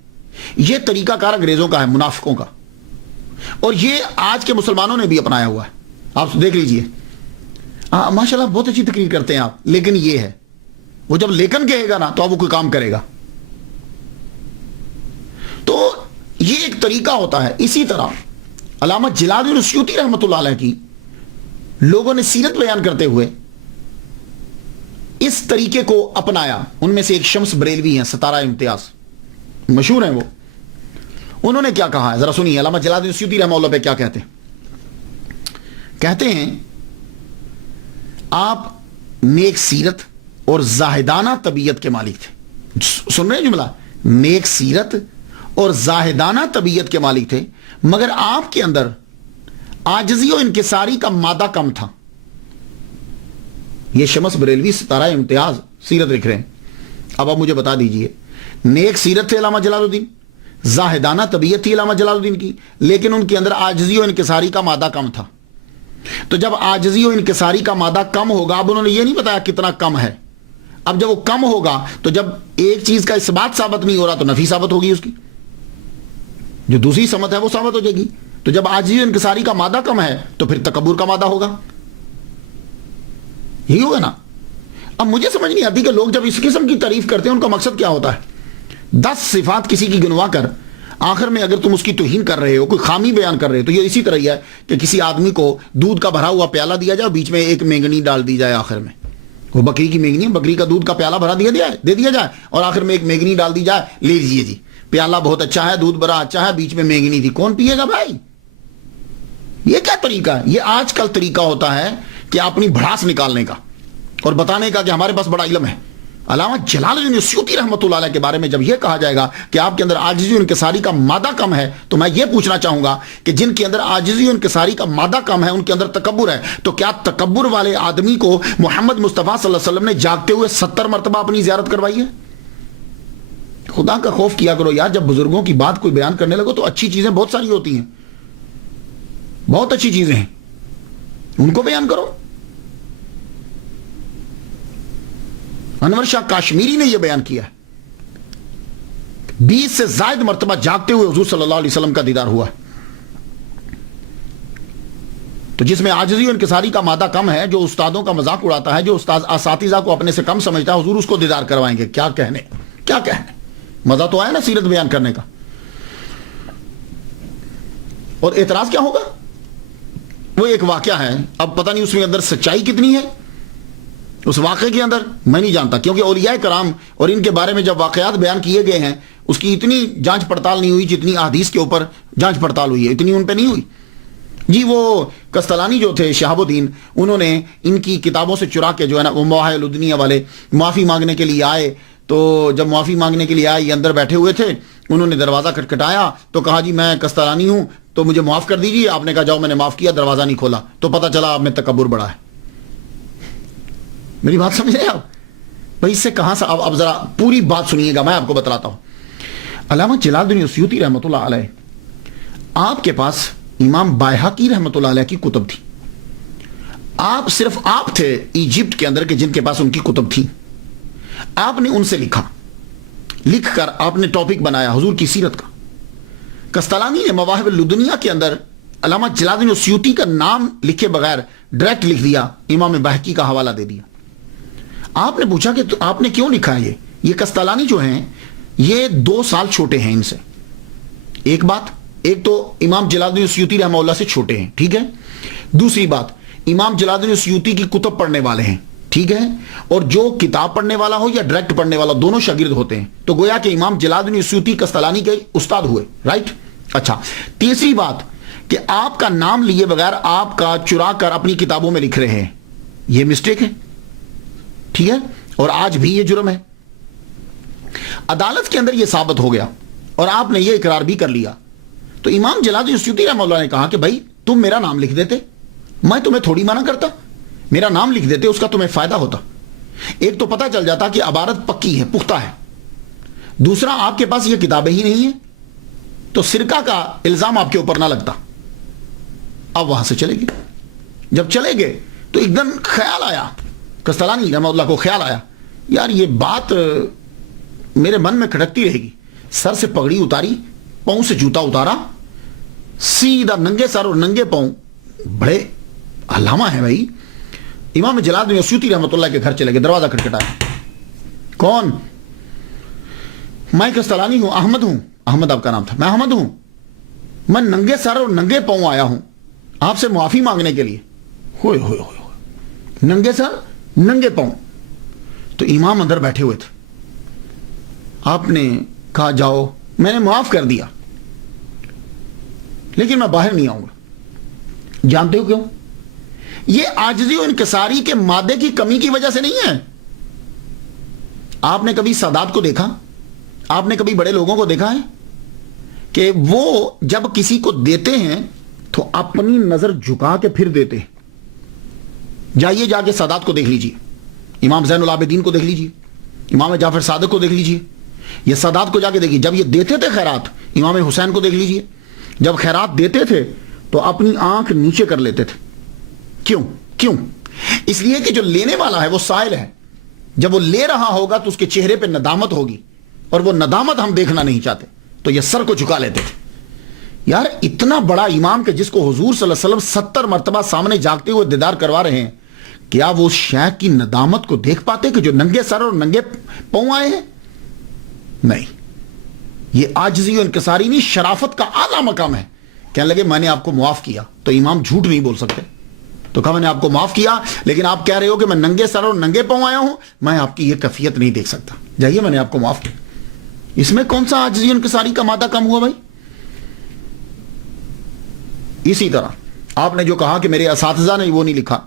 یہ طریقہ کار انگریزوں کا ہے, منافقوں کا, اور یہ آج کے مسلمانوں نے بھی اپنایا ہوا ہے. آپ دیکھ لیجئے, ماشاءاللہ بہت اچھی تقریر کرتے ہیں آپ, لیکن یہ ہے, وہ جب لیکن کہے گا نا تو اب وہ کوئی کام کرے گا. تو یہ ایک طریقہ ہوتا ہے. اسی طرح علامہ جلال الدین السیوطی رحمۃ اللہ علیہ کی لوگوں نے سیرت بیان کرتے ہوئے اس طریقے کو اپنایا. ان میں سے ایک شمس بریلوی ہیں, ستارہ امتیاز, مشہور ہیں وہ. انہوں نے کیا کہا ہے ذرا سنیے. علامہ جلال الدین السیوطی رحمہ اللہ پہ کیا کہتے ہیں؟ کہتے ہیں آپ نیک سیرت اور زاہدانہ طبیعت کے مالک تھے. سن رہے ہیں جملہ, نیک سیرت اور زاہدانہ طبیعت کے مالک تھے, مگر آپ کے اندر عاجزی و انکساری کا مادہ کم تھا. یہ شمس بریلوی ستارہ امتیاز سیرت لکھ رہے ہیں. اب آپ مجھے بتا دیجئے, نیک سیرت تھے علامہ جلال الدین, زاہدانہ طبیعت تھی علامہ جلال الدین کی, لیکن ان کے اندر عاجزی و انکساری کا مادہ کم تھا. تو جب عاجزی و انکساری کا مادہ کم ہوگا, اب انہوں نے یہ نہیں بتایا کتنا کم ہے, اب جب وہ کم ہوگا تو جب ایک چیز کا اثبات ثابت نہیں ہو رہا تو نفی ثابت ہوگی, اس کی جو دوسری سمت ہے وہ ثابت ہو جائے گی. تو جب عاجزی و انکساری کا مادہ کم ہے تو پھر تکبر کا مادہ ہوگا, یہی ہوگا نا. اب مجھے سمجھ نہیں آتی کہ لوگ جب اس قسم کی تعریف کرتے ہیں ان کا مقصد کیا ہوتا ہے. 10 صفات کسی کی گنوا کر آخر میں اگر تم اس کی توہین کر رہے ہو, کوئی خامی بیان کر رہے ہو, تو یہ اسی طرح ہی ہے کہ کسی آدمی کو دودھ کا بھرا ہوا پیالہ دیا جائے, بیچ میں ایک مینگنی ڈال دی جائے, آخر میں وہ بکری کی مینگنی, بکری کا دودھ کا پیالہ بھرا دے دیا جائے, اور آخر میں ایک مینگنی ڈال دی جائے, لے لیجیے جی پیالہ بہت اچھا ہے, دودھ بڑا اچھا ہے, بیچ میں مینگنی تھی, کون پیے گا بھائی؟ یہ کیا طریقہ ہے؟ یہ آج کل طریقہ ہوتا ہے کہ اپنی بھڑاس نکالنے کا اور بتانے کا کہ ہمارے پاس بڑا علم ہے. علامہ جلال الدین السیوطی رحمۃ اللہ علیہ کے بارے میں جب یہ کہا جائے گا کہ آپ کے اندر عاجزی و انکساری کا مادہ کم ہے, تو میں یہ پوچھنا چاہوں گا کہ جن کے اندر عاجزی و انکساری کا مادہ کم ہے ان کے اندر تکبر ہے, تو کیا تکبر والے آدمی کو محمد مصطفیٰ صلی اللہ علیہ وسلم نے جاگتے ہوئے 70 مرتبہ اپنی زیارت کروائی ہے؟ خدا کا خوف کیا کرو یار. جب بزرگوں کی بات کوئی بیان کرنے لگو تو اچھی چیزیں بہت ساری ہوتی ہیں, بہت اچھی چیزیں ہیں, ان کو بیان کرو. انور شاہ کاشمیری نے یہ بیان کیا ہے, 20 سے زائد مرتبہ جاگتے ہوئے حضور صلی اللہ علیہ وسلم کا دیدار ہوا ہے. تو جس میں عاجزی و انکساری کا مادہ کم ہے, جو استادوں کا مذاق اڑاتا ہے, جو استاد اساتذہ کو اپنے سے کم سمجھتا ہے, حضور اس کو دیدار کروائیں گے. کیا کہنے, مزہ تو آیا نا سیرت بیان کرنے کا. اور اعتراض کیا ہوگا؟ وہ ایک واقعہ ہے, اب پتہ نہیں اس میں اندر سچائی کتنی ہے اس واقعے کے اندر, میں نہیں جانتا, کیونکہ اولیاء کرام اور ان کے بارے میں جب واقعات بیان کیے گئے ہیں اس کی اتنی جانچ پڑتال نہیں ہوئی جتنی احادیث کے اوپر جانچ پڑتال ہوئی ہے, اتنی ان پہ نہیں ہوئی. جی وہ کستلانی جو تھے شہاب الدین, انہوں نے ان کی کتابوں سے چرا کے جو ہے نا وہ مواہب الدنیا والے معافی مانگنے کے لیے آئے. تو جب معافی مانگنے کے لیے آئے, یہ اندر بیٹھے ہوئے تھے, انہوں نے دروازہ کھٹکھٹایا تو کہا جی میں کستلانی ہوں تو مجھے معاف کر دیجیے. آپ نے کہا جاؤ, میں نے معاف کیا, دروازہ نہیں کھولا, تو پتہ چلا آپ میں تکبر بڑا ہے. میری بات سمجھ رہے آپ بھائی؟ اس سے کہاں سے اب ذرا پوری بات سنیے گا, میں آپ کو بتلاتا ہوں. علامہ جلال الدین السیوطی رحمۃ اللہ علیہ, آپ کے پاس امام بائہقی رحمۃ اللہ علیہ کی کتب تھی. آپ صرف آپ تھے ایجپٹ کے اندر کہ جن کے پاس ان کی کتب تھی. آپ نے ان سے لکھ کر آپ نے ٹاپک بنایا حضور کی سیرت کا. کستلانی نے مواہب الدنیا کے اندر علامہ جلال الدین السیوطی کا نام لکھے بغیر ڈائریکٹ لکھ دیا, امام بائہقی کا حوالہ دے دیا. آپ نے پوچھا کہ آپ نے کیوں لکھا ہے یہ کستلانی جو ہیں یہ 2 سال چھوٹے ہیں ان سے, ایک بات، ایک تو امام جلال الدین السیوطی رحمہ اللہ سے چھوٹے ہیں، ٹھیک ہے. دوسری بات، امام جلال الدین السیوطی کی کتب پڑھنے والے ہیں، ٹھیک ہے. اور جو کتاب پڑھنے والا ہو یا ڈائریکٹ پڑھنے والا، دونوں شاگرد ہوتے ہیں. تو گویا کہ امام جلال الدین السیوطی قسطلانی کے استاد ہوئے، رائٹ. اچھا، تیسری بات کہ آپ کا نام لیے بغیر آپ کا چرا کر اپنی کتابوں میں لکھ رہے ہیں، یہ مسٹیک ہے، ٹھیک ہے. اور آج بھی یہ جرم ہے. عدالت کے اندر یہ ثابت ہو گیا اور آپ نے یہ اقرار بھی کر لیا. تو امام جلال الدین السیوطی رحمہ اللہ نے کہا کہ بھائی تم میرا نام لکھ دیتے، میں تمہیں تھوڑی منع کرتا، میرا نام لکھ دیتے، اس کا تمہیں فائدہ ہوتا. ایک تو پتہ چل جاتا کہ عبارت پکی ہے، پختہ ہے. دوسرا، آپ کے پاس یہ کتابیں ہی نہیں ہیں تو سرقہ کا الزام آپ کے اوپر نہ لگتا. اب وہاں سے چلے گئے. جب چلے گئے تو ایک دم خیال آیا، قسطلانی رحمہ اللہ کو خیال آیا، یار یہ بات میرے من میں کھٹکتی رہے گی. سر سے پگڑی اتاری، پاؤں سے جوتا اتارا، سیدھا ننگے سر اور ننگے پاؤں، بڑے علامہ ہیں بھائی، امام جلال الدین السیوطی رحمۃ اللہ کے گھر چلے گئے. دروازہ کھٹکھٹایا. کون؟ میں قسطلانی ہوں، احمد ہوں. احمد آپ کا نام تھا. میں احمد ہوں، میں ننگے سر اور ننگے پاؤں آیا ہوں آپ سے معافی مانگنے کے لیے. ہوئے ہوئے ہوئے، ننگے سر ننگے پاؤں. تو امام اندر بیٹھے ہوئے تھے. آپ نے کہا جاؤ، میں نے معاف کر دیا لیکن میں باہر نہیں آؤں گا. جانتے ہو کیوں؟ یہ عاجزی و انکساری کے مادے کی کمی کی وجہ سے نہیں ہے. آپ نے کبھی سادات کو دیکھا؟ آپ نے کبھی بڑے لوگوں کو دیکھا ہے کہ وہ جب کسی کو دیتے ہیں تو اپنی نظر جھکا کے پھر دیتے ہیں؟ جائیے جا کے سادات کو دیکھ لیجیے، امام زین العابدین کو دیکھ لیجیے، امام جعفر صادق کو دیکھ لیجیے. یہ سادات کو جا کے دیکھیے، جب یہ دیتے تھے خیرات، امام حسین کو دیکھ لیجیے، جب خیرات دیتے تھے تو اپنی آنکھ نیچے کر لیتے تھے. کیوں؟ اس لیے کہ جو لینے والا ہے وہ سائل ہے. جب وہ لے رہا ہوگا تو اس کے چہرے پہ ندامت ہوگی، اور وہ ندامت ہم دیکھنا نہیں چاہتے، تو یہ سر کو جھکا لیتے تھے. یار اتنا بڑا امام کہ جس کو حضور صلی اللہ علیہ وسلم 70 مرتبہ سامنے جاگتے ہوئے دیدار کروا رہے ہیں، کیا وہ شیخ کی ندامت کو دیکھ پاتے کہ جو ننگے سر اور ننگے پاؤں آئے ہیں؟ نہیں. یہ عاجزی و انکساری نہیں، شرافت کا اعلیٰ مقام ہے. کہنے لگے میں نے آپ کو معاف کیا. تو امام جھوٹ نہیں بول سکتے. تو کہا میں نے آپ کو معاف کیا، لیکن آپ کہہ رہے ہو کہ میں ننگے سر اور ننگے پاؤں آیا ہوں، میں آپ کی یہ کیفیت نہیں دیکھ سکتا. جائیے، میں نے آپ کو معاف کیا. اس میں کون سا عاجزی و انکساری کا مادہ کم ہوا بھائی؟ اسی طرح آپ نے جو کہا کہ میرے اساتذہ نے وہ نہیں لکھا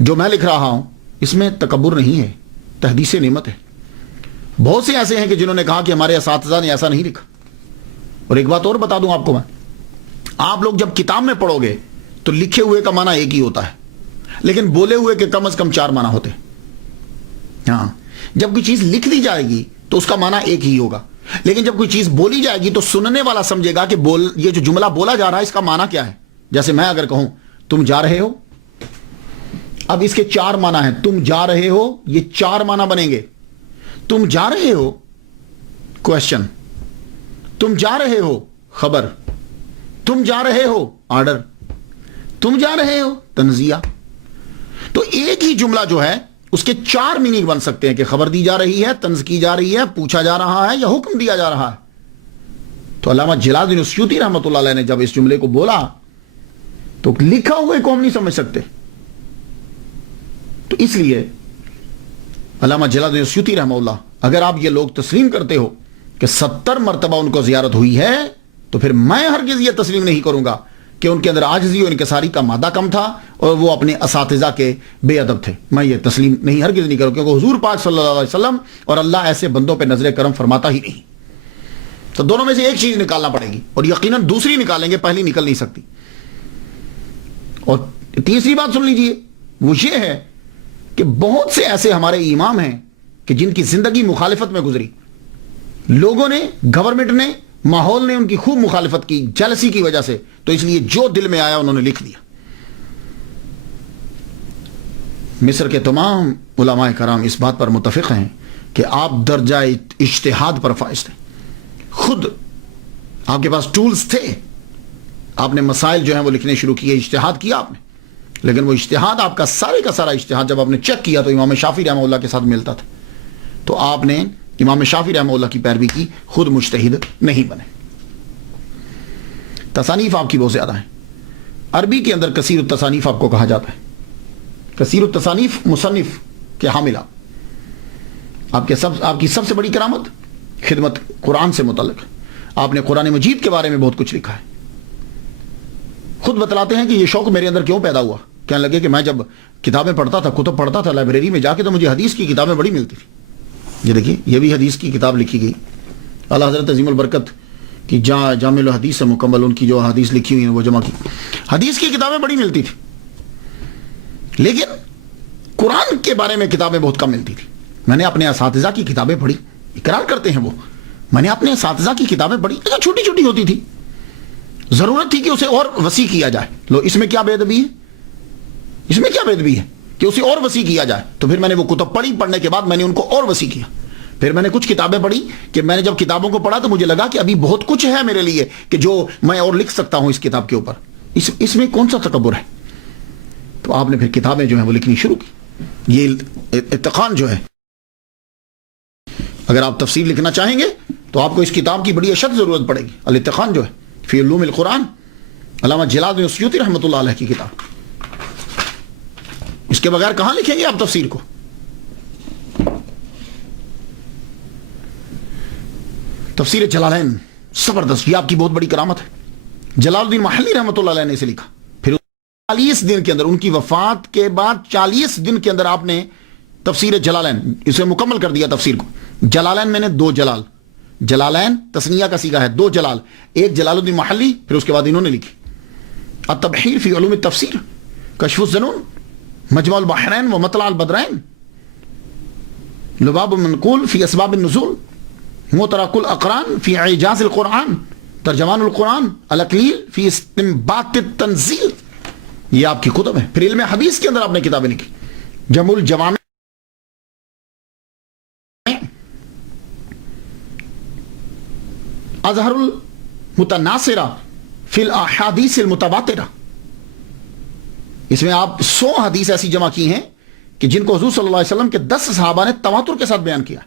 جو میں لکھ رہا ہوں، اس میں تکبر نہیں ہے، تحدیث نعمت ہے. بہت سے ایسے ہیں کہ جنہوں نے کہا کہ ہمارے اساتذہ نے ایسا نہیں لکھا. اور ایک بات اور بتا دوں آپ کو میں، آپ لوگ جب کتاب میں پڑھو گے تو لکھے ہوئے کا معنی ایک ہی ہوتا ہے، لیکن بولے ہوئے کے کم از کم 4 معنی ہوتے ہیں. ہاں، جب کوئی چیز لکھ دی جائے گی تو اس کا معنی ایک ہی ہوگا، لیکن جب کوئی چیز بولی جائے گی تو سننے والا سمجھے گا کہ یہ جو جملہ بولا جا رہا ہے اس کا معنی کیا ہے. جیسے میں اگر کہوں تم جا رہے ہو، اب اس کے 4 معنی ہیں. تم جا رہے ہو، یہ 4 معنی بنیں گے. تم جا رہے ہو، کوشچن. تم جا رہے ہو، خبر. تم جا رہے ہو، آرڈر. تم جا رہے ہو، تنزیہ. تو ایک ہی جملہ جو ہے اس کے 4 میننگ بن سکتے ہیں کہ خبر دی جا رہی ہے، طنز کی جا رہی ہے، پوچھا جا رہا ہے یا حکم دیا جا رہا ہے. تو علامہ جلال الدین السیوطی رحمۃ اللہ علیہ نے جب اس جملے کو بولا تو لکھا ہوئے کو ہم نہیں سمجھ سکتے. تو اس لیے علامہ جلال الدین السیوطی رحمہ اللہ، اگر آپ یہ لوگ تسلیم کرتے ہو کہ 70 مرتبہ ان کو زیارت ہوئی ہے، تو پھر میں ہرگز یہ تسلیم نہیں کروں گا کہ ان کے اندر عاجزی و انکساری کا مادہ کم تھا اور وہ اپنے اساتذہ کے بے ادب تھے. میں یہ تسلیم نہیں، ہرگز نہیں کروں، کیونکہ حضور پاک صلی اللہ علیہ وسلم اور اللہ ایسے بندوں پہ نظر کرم فرماتا ہی نہیں. تو دونوں میں سے ایک چیز نکالنا پڑے گی، اور یقیناً دوسری نکالیں گے، پہلی نکل نہیں سکتی. اور تیسری بات سن لیجئے، وہ یہ ہے کہ بہت سے ایسے ہمارے امام ہیں کہ جن کی زندگی مخالفت میں گزری. لوگوں نے، گورنمنٹ نے، ماحول نے ان کی خوب مخالفت کی، جیلسی کی وجہ سے. تو اس لیے جو دل میں آیا انہوں نے لکھ دیا. مصر کے تمام علماء کرام اس بات پر متفق ہیں کہ آپ درجہ اجتہاد پر فائز تھے. خود آپ کے پاس ٹولز تھے، آپ نے مسائل جو ہیں وہ لکھنے شروع کیے، اجتہاد کیا آپ نے. لیکن وہ اجتہاد آپ کا سارے کا سارا اجتہاد جب آپ نے چیک کیا تو امام شافعی رحمہ اللہ کے ساتھ ملتا تھا. تو آپ نے امام شافعی رحمہ اللہ کی پیروی کی، خود مجتہد نہیں بنے. تصانیف آپ کی بہت زیادہ ہیں. عربی کے اندر کثیر التصانیف آپ کو کہا جاتا ہے. کثیر التصانیف مصنف کے حامل آپ کی سب سے بڑی کرامت خدمت قرآن سے متعلق. آپ نے قرآن مجید کے بارے میں بہت کچھ لکھا ہے. خود بتلاتے ہیں کہ یہ شوق میرے اندر کیوں پیدا ہوا. کہنے لگے کہ میں جب کتابیں پڑھتا تھا, کتب پڑھتا تھا لائبریری میں جا کے, تو مجھے حدیث کی کتابیں بڑی ملتی تھی. یہ دیکھیے, یہ بھی حدیث کی کتاب لکھی گئی. اعلیٰ حضرت عظیم البرکت کی جامع الحدیث سے مکمل ان کی جو حدیث لکھی ہوئی ہیں وہ جمع کی. حدیث کی کتابیں بڑی ملتی تھی, لیکن قرآن کے بارے میں کتابیں بہت کم ملتی تھی. میں نے اپنے اساتذہ کی کتابیں پڑھی, اقرار کرتے ہیں وہ, میں نے اپنے اساتذہ کی کتابیں پڑھی, چھوٹی چھوٹی ہوتی تھی. ضرورت تھی کہ اسے اور وسیع کیا جائے. لو, اس میں کیا بے ادبی ہے, اس میں کیا بے ادبی ہے کہ اسے اور وسیع کیا جائے. تو پھر میں نے وہ کتب پڑھی, پڑھنے کے بعد میں نے ان کو اور وسیع کیا. پھر میں نے کچھ کتابیں پڑھی کہ میں نے جب کتابوں کو پڑھا تو مجھے لگا کہ ابھی بہت کچھ ہے میرے لیے کہ جو میں اور لکھ سکتا ہوں اس کتاب کے اوپر. اس میں کون سا تکبر ہے. تو آپ نے پھر کتابیں جو ہیں وہ لکھنی شروع کی. یہ اتقان جو ہے, اگر آپ تفسیر لکھنا چاہیں گے تو آپ کو اس کتاب کی بڑی اشد ضرورت پڑے گی. الاتقان جو ہے فی علوم القرآن, علامہ جلال الدین السیوطی رحمۃ اللہ علیہ کی کتاب. اس کے بغیر کہاں لکھیں گے آپ تفسیر کو. تفسیر جلالین زبردست, یہ آپ کی بہت بڑی کرامت ہے. جلال الدین محلی رحمۃ اللہ علیہ نے اسے لکھا. پھر 40 دن کے اندر, ان کی وفات کے بعد 40 دن کے اندر آپ نے تفسیر جلالین اسے مکمل کر دیا. تفسیر کو جلالین میں نے 2 جلال, جلالین تسنیہ کا صیغہ ہے, 2 جلال, ایک جلال الدین محلی, پھر اس کے بعد انہوں نے لکھی التبحیر فی علوم التفسیر, کشف الظنون, مجمع البحرین و مطلع البدرین, لباب المنقول فی اسباب النزول, مترک الاقران فی اعجاز القرآن, ترجمان القرآن, الاقلیل فی استنباط التنزیل. یہ آپ کی کتب ہے. پھر علم حدیث کے اندر آپ نے کتابیں لکھی, جمع الجوامع, اظہر المتناصرہ فی الاحادیث المتواترہ. اس میں آپ 100 حدیث ایسی جمع کی ہیں کہ جن کو حضور صلی اللہ علیہ وسلم کے 10 صحابہ نے تواتر کے ساتھ بیان کیا.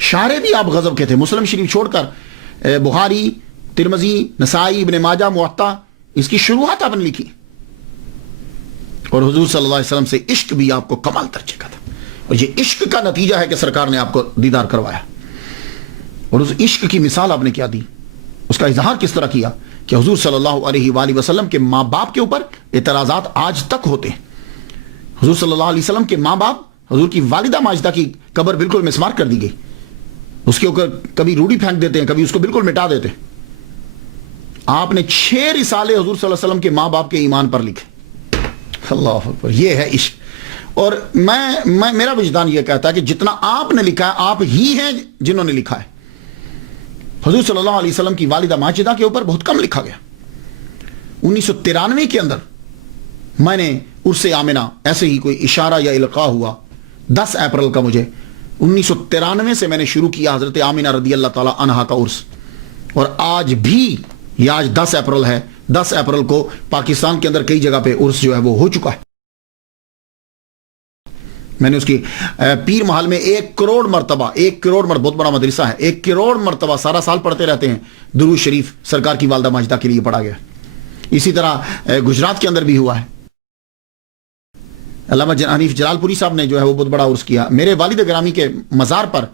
شارح بھی آپ غضب کے تھے. مسلم شریف چھوڑ کر بخاری, ترمذی, نسائی, ابن ماجہ, موطا, اس کی شروعات آپ نے لکھی. اور حضور صلی اللہ علیہ وسلم سے عشق بھی آپ کو کمال درجے کا تھا, اور یہ عشق کا نتیجہ ہے کہ سرکار نے آپ کو دیدار کروایا. اور اس عشق کی مثال آپ نے کیا دی, اس کا اظہار کس طرح کیا کہ حضور صلی اللہ علیہ وآلہ وسلم کے ماں باپ کے اوپر اعتراضات آج تک ہوتے ہیں. حضور صلی اللہ علیہ وسلم کے ماں باپ, حضور کی والدہ ماجدہ کی قبر بالکل مسمار کر دی گئی. اس کے اوپر کبھی روڑی پھینک دیتے ہیں, کبھی اس کو بالکل مٹا دیتے ہیں. آپ نے 6 رسالے حضور صلی اللہ علیہ وسلم کے ماں باپ کے ایمان پر لکھے. اللہ اکبر, یہ ہے عشق. اور میرا وجدان یہ کہتا ہے کہ جتنا آپ نے لکھا ہے آپ ہی ہیں جنہوں نے لکھا ہے. حضور صلی اللہ علیہ وسلم کی والدہ ماجدہ کے اوپر بہت کم لکھا گیا. 1993 کے اندر میں نے عرس آمنہ ایسے ہی کوئی اشارہ یا القاء ہوا 10 اپریل کا, مجھے 1993 سے میں نے شروع کیا حضرت آمنہ رضی اللہ تعالی عنہا کا عرس. اور آج بھی, یہ آج 10 اپریل ہے, 10 اپریل کو پاکستان کے اندر کئی جگہ پہ عرس جو ہے وہ ہو چکا ہے. میں نے اس کی پیر محل میں 1 کروڑ مرتبہ, 1 کروڑ مرتبہ, بہت بڑا مدرسہ ہے, 1 کروڑ مرتبہ سارا سال پڑھتے رہتے ہیں. درود شریف سرکار کی والدہ ماجدہ کے لیے پڑھا گیا. اسی طرح گجرات کے اندر بھی ہوا ہے. علامہ حنیف جلال پوری صاحب نے جو ہے وہ بہت بڑا عرس کیا. میرے والد گرامی کے مزار پر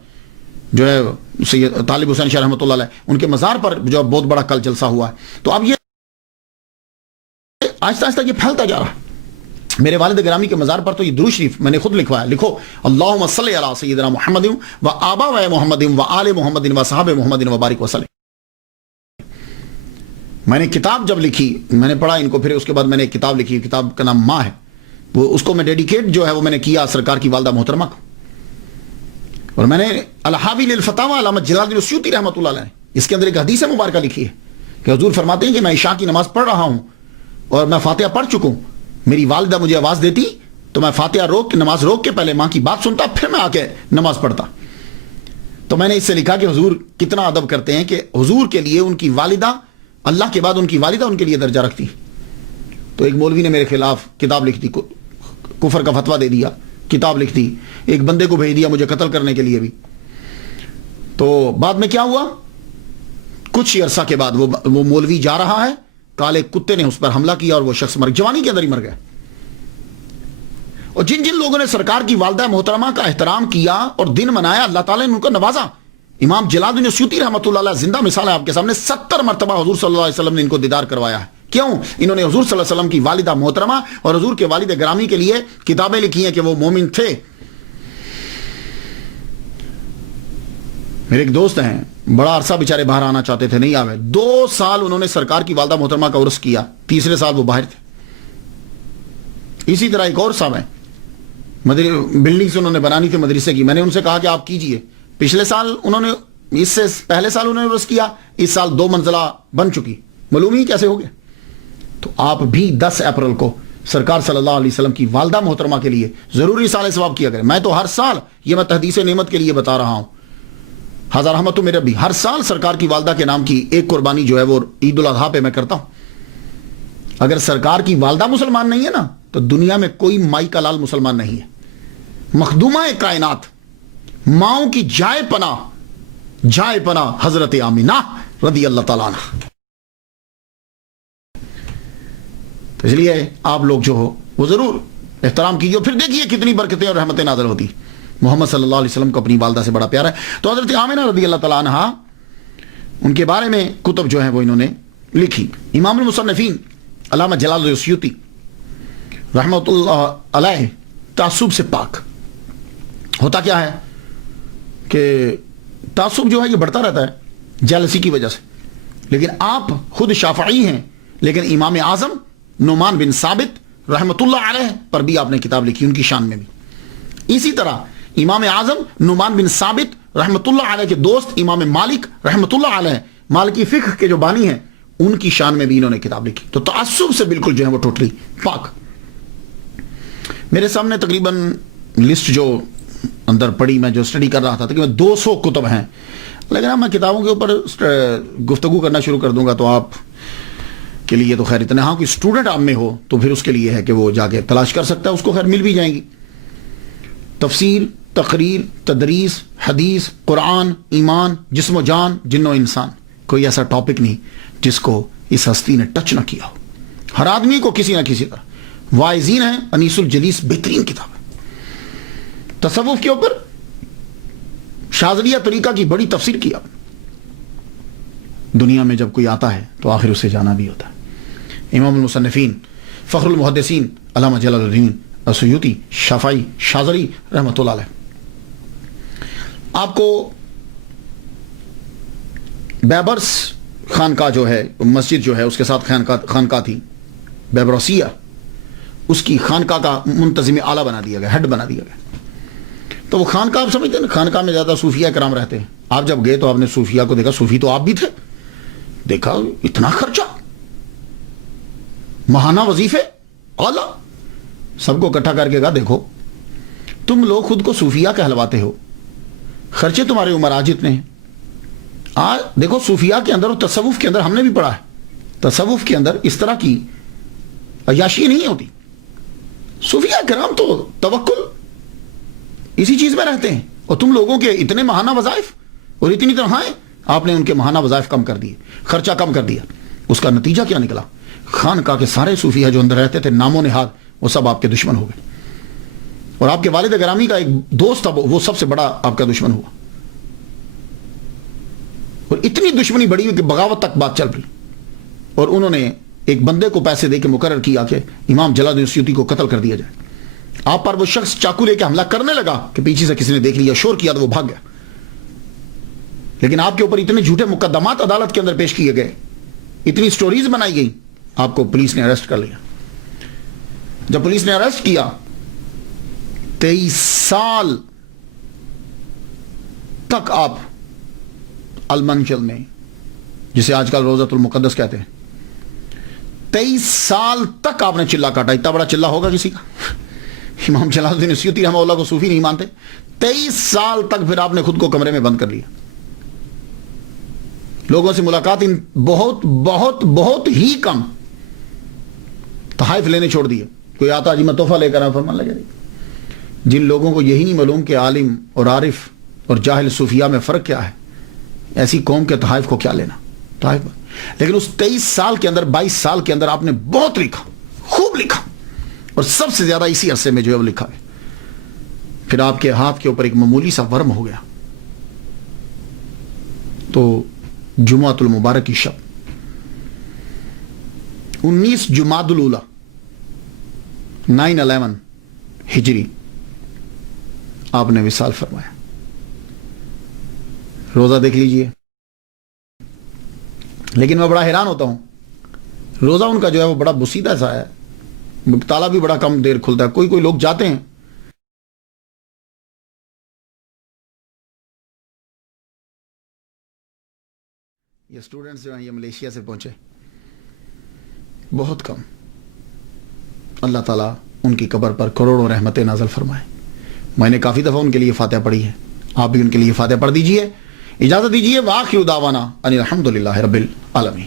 جو ہے سید طالب حسین شاہ رحمۃ اللہ علیہ, ان کے مزار پر جو بہت بڑا کل جلسہ ہوا ہے. تو اب یہ آہستہ آہستہ یہ پھیلتا جا رہا ہے. میرے والد گرامی کے مزار پر تو یہ درود شریف میں نے خود لکھوایا, لکھو اللہم صلی علی سیدنا محمد و آبا و محمد و آل محمد و صحاب محمد و بارک وسلم. میں نے کتاب جب لکھی, میں نے پڑھا ان کو, پھر اس کے بعد میں نے کتاب لکھی, کتاب کا نام ماں ہے, وہ اس کو میں ڈیڈیکیٹ جو ہے وہ میں نے کیا سرکار کی والدہ محترمہ کو. اور میں نے الحاوی للفتاوی علامہ جلال الدین السیوطی رحمۃ اللہ علیہ, اس کے اندر ایک حدیث مبارکہ لکھی ہے کہ حضور فرماتے ہیں کہ میں عشاء کی نماز پڑھ رہا ہوں اور میں فاتحہ پڑھ چکا ہوں, میری والدہ مجھے آواز دیتی تو میں فاتحہ روک کے, نماز روک کے پہلے ماں کی بات سنتا, پھر میں آ کے نماز پڑھتا. تو میں نے اس سے لکھا کہ حضور کتنا ادب کرتے ہیں کہ حضور کے لیے ان کی والدہ, اللہ کے بعد ان کی والدہ ان کے لیے درجہ رکھتی. تو ایک مولوی نے میرے خلاف کتاب لکھ دی, کفر کا فتویٰ دے دیا, کتاب لکھ دی, ایک بندے کو بھیج دیا مجھے قتل کرنے کے لیے بھی. تو بعد میں کیا ہوا, کچھ عرصہ کے بعد وہ مولوی جا رہا ہے، کالے کتے نے اس پر حملہ کیا اور وہ شخص جوانی کے اندر ہی مر گیا. اور جن جن لوگوں نے سرکار کی والدہ محترمہ کا احترام کیا اور دن منایا، اللہ تعالیٰ نے ان کو نوازا. امام جلال الدین سیوطی رحمۃ اللہ علیہ زندہ مثال ہے آپ کے سامنے. 70 مرتبہ حضور صلی اللہ علیہ وسلم نے ان کو دیدار کروایا ہے. کیوں؟ انہوں نے حضور صلی اللہ علیہ وسلم کی والدہ محترمہ اور حضور کے والد گرامی کے لیے کتابیں لکھی ہیں کہ وہ مومن تھے. میرے ایک دوست ہیں، بڑا عرصہ بیچارے باہر آنا چاہتے تھے، نہیں آوے. 2 سال انہوں نے سرکار کی والدہ محترمہ کا عرس کیا، تیسرے سال وہ باہر تھے. اسی طرح ایک اور صاحب ہیں، بلڈنگ سے انہوں نے بنانی تھی مدرسے کی. میں نے ان سے کہا کہ آپ کیجئے. پچھلے سال انہوں نے، اس سے پہلے سال انہوں نے عرس کیا، اس سال 2 منزلہ بن چکی. معلوم ہی کیسے ہو گیا. تو آپ بھی 10 اپریل کو سرکار صلی اللہ علیہ وسلم کی والدہ محترمہ کے لیے ضروری سال ثواب کیا کریں. میں تو ہر سال، یہ میں تحدیث نعمت کے لیے بتا رہا ہوں، ہزار رحمت میرے بھی، ہر سال سرکار کی والدہ کے نام کی ایک قربانی جو ہے وہ عید الاضحیٰ پہ میں کرتا ہوں. اگر سرکار کی والدہ مسلمان نہیں ہے نا، تو دنیا میں کوئی مائی کا لال مسلمان نہیں ہے. مخدومہ کائنات، ماؤں کی جائے پناہ حضرت آمینہ رضی اللہ تعالیٰ عنہ. تو اس لیے آپ لوگ جو ہو وہ ضرور احترام کیجیے. پھر دیکھیے کتنی برکتیں اور رحمتیں نازل ہوتی. محمد صلی اللہ علیہ وسلم کو اپنی والدہ سے بڑا پیار ہے. تو حضرت آمینہ رضی اللہ تعالیٰ عنہ، ان کے بارے میں کتب جو ہیں وہ انہوں نے لکھی. امام المصنفین علامہ جلال الدین سیوطی رحمۃ اللہ علیہ تعصب سے پاک. ہوتا کیا ہے کہ تعصب جو ہے یہ بڑھتا رہتا ہے جیلسی کی وجہ سے. لیکن آپ خود شافعی ہیں، لیکن امام اعظم نعمان بن ثابت رحمۃ اللہ علیہ پر بھی آپ نے کتاب لکھی، ان کی شان میں بھی. اسی طرح امام اعظم نعمان بن ثابت رحمۃ اللہ علیہ کے دوست امام مالک رحمۃ اللہ علیہ، مالکی فقہ کے جو بانی ہیں، ان کی شان میں بھی انہوں نے کتاب لکھی. تو تعصب سے بالکل جو ہے وہ ٹوٹلی پاک. میرے سامنے تقریباً لسٹ جو اندر پڑی، میں جو اسٹڈی کر رہا تھا تقریباً 200 کتب ہیں. لیکن اب میں کتابوں کے اوپر گفتگو کرنا شروع کر دوں گا تو آپ کے لیے تو خیر اتنا، ہاں کوئی اسٹوڈنٹ آپ میں ہو تو پھر اس کے لیے ہے کہ وہ جا کے تلاش کر سکتا ہے، اس کو خیر مل بھی جائیں گی. تفسیر، تقریر، تدریس، حدیث، قرآن، ایمان، جسم و جان، جن و انسان، کوئی ایسا ٹاپک نہیں جس کو اس ہستی نے ٹچ نہ کیا ہو. ہر آدمی کو کسی نہ کسی طرح. واعظین ہیں، انیس الجلیس بہترین کتاب ہے. تصوف کے اوپر شاذلیہ طریقہ کی بڑی تفسیر کی آپ. دنیا میں جب کوئی آتا ہے تو آخر اسے جانا بھی ہوتا ہے. امام المصنفین فخر المحدثین علامہ جلال الدین السیوطی شافعی شاذلی رحمۃ اللہ علیہ. آپ کو بیبرس خانقاہ جو ہے، مسجد جو ہے اس کے ساتھ خانقاہ تھی بیبرسیہ، اس کی خانقاہ کا منتظم اعلیٰ بنا دیا گیا، ہیڈ بنا دیا گیا. تو وہ خانقاہ آپ سمجھتے ہیں نا، خانقاہ میں زیادہ صوفیہ کرام رہتے ہیں. آپ جب گئے تو آپ نے صوفیہ کو دیکھا، صوفی تو آپ بھی تھے، دیکھا اتنا خرچہ، ماہانہ وظیفے اعلیٰ، سب کو اکٹھا کر کے کہا دیکھو تم لوگ خود کو صوفیہ کہلواتے ہو، خرچے تمہارے عمر جتنے ہیں. آج دیکھو صوفیہ کے اندر اور تصوف کے اندر ہم نے بھی پڑھا ہے، تصوف کے اندر اس طرح کی عیاشی نہیں ہوتی. صوفیہ کرام تو توکل اسی چیز میں رہتے ہیں، اور تم لوگوں کے اتنے ماہانہ وظائف اور اتنی تنخواہیں، آپ نے ان کے ماہانہ وظائف کم کر دیے، خرچہ کم کر دیا. اس کا نتیجہ کیا نکلا؟ خانقاہ کے سارے صوفیہ جو اندر رہتے تھے نام و نہاد وہ سب آپ کے دشمن ہو گئے. اور آپ کے والد گرامی کا ایک دوست تھا، وہ سب سے بڑا آپ کا دشمن ہوا. اور اتنی دشمنی بڑی ہوئی کہ بغاوت تک بات چل رہی. اور انہوں نے ایک بندے کو پیسے دے کے مقرر کیا کہ امام جلال الدین سیوطی کو قتل کر دیا جائے. آپ پر وہ شخص چاقو لے کے حملہ کرنے لگا کہ پیچھے سے کسی نے دیکھ لیا، شور کیا تو وہ بھاگ گیا. لیکن آپ کے اوپر اتنے جھوٹے مقدمات عدالت کے اندر پیش کیے گئے، اتنی سٹوریز بنائی گئی، آپ کو پولیس نے اریسٹ کر لیا. جب پولیس نے اریسٹ کیا 23 سال تک آپ المنچل میں، جسے آج کل روزۃ المقدس کہتے ہیں، 23 سال تک آپ نے چلا کاٹا. اتنا بڑا چلا ہوگا کسی کا؟ امام جلال الدین سیوطی رحمہ اللہ کو صوفی نہیں مانتے. 23 سال تک پھر آپ نے خود کو کمرے میں بند کر لیا. لوگوں سے ملاقات بہت بہت بہت ہی کم. تحائف لینے چھوڑ دیے. کوئی آتا جی میں تحفہ لے کر آیا، فرمان لگے. جن لوگوں کو یہی نہیں معلوم کہ عالم اور عارف اور جاہل صوفیہ میں فرق کیا ہے، ایسی قوم کے تحائف کو کیا لینا. طائف میں. لیکن اس 23 سال کے اندر 22 سال کے اندر آپ نے بہت لکھا, خوب لکھا, اور سب سے زیادہ اسی عرصے میں جو ہے وہ لکھا ہے. پھر آپ کے ہاتھ کے اوپر ایک معمولی سا ورم ہو گیا. تو جمعۃ المبارک کی شب 19 جمادی الاولیٰ 9/11 ہجری آپ نے وصال فرمایا. روزہ دیکھ لیجئے. لیکن میں بڑا حیران ہوتا ہوں, روزہ ان کا جو ہے وہ بڑا بسیدہ سا ہے, تالا بھی بڑا کم دیر کھلتا ہے. کوئی لوگ جاتے ہیں, یہ اسٹوڈنٹس جو ہیں یہ ملیشیا سے پہنچے, بہت کم. اللہ تعالیٰ ان کی قبر پر کروڑوں رحمتیں نازل فرمائے. میں نے کافی دفعہ ان کے لیے فاتحہ پڑھی ہے, آپ بھی ان کے لیے فاتحہ پڑھ دیجئے. اجازت دیجئے. وآخر دعوانا ان الحمدللہ رب العالمین.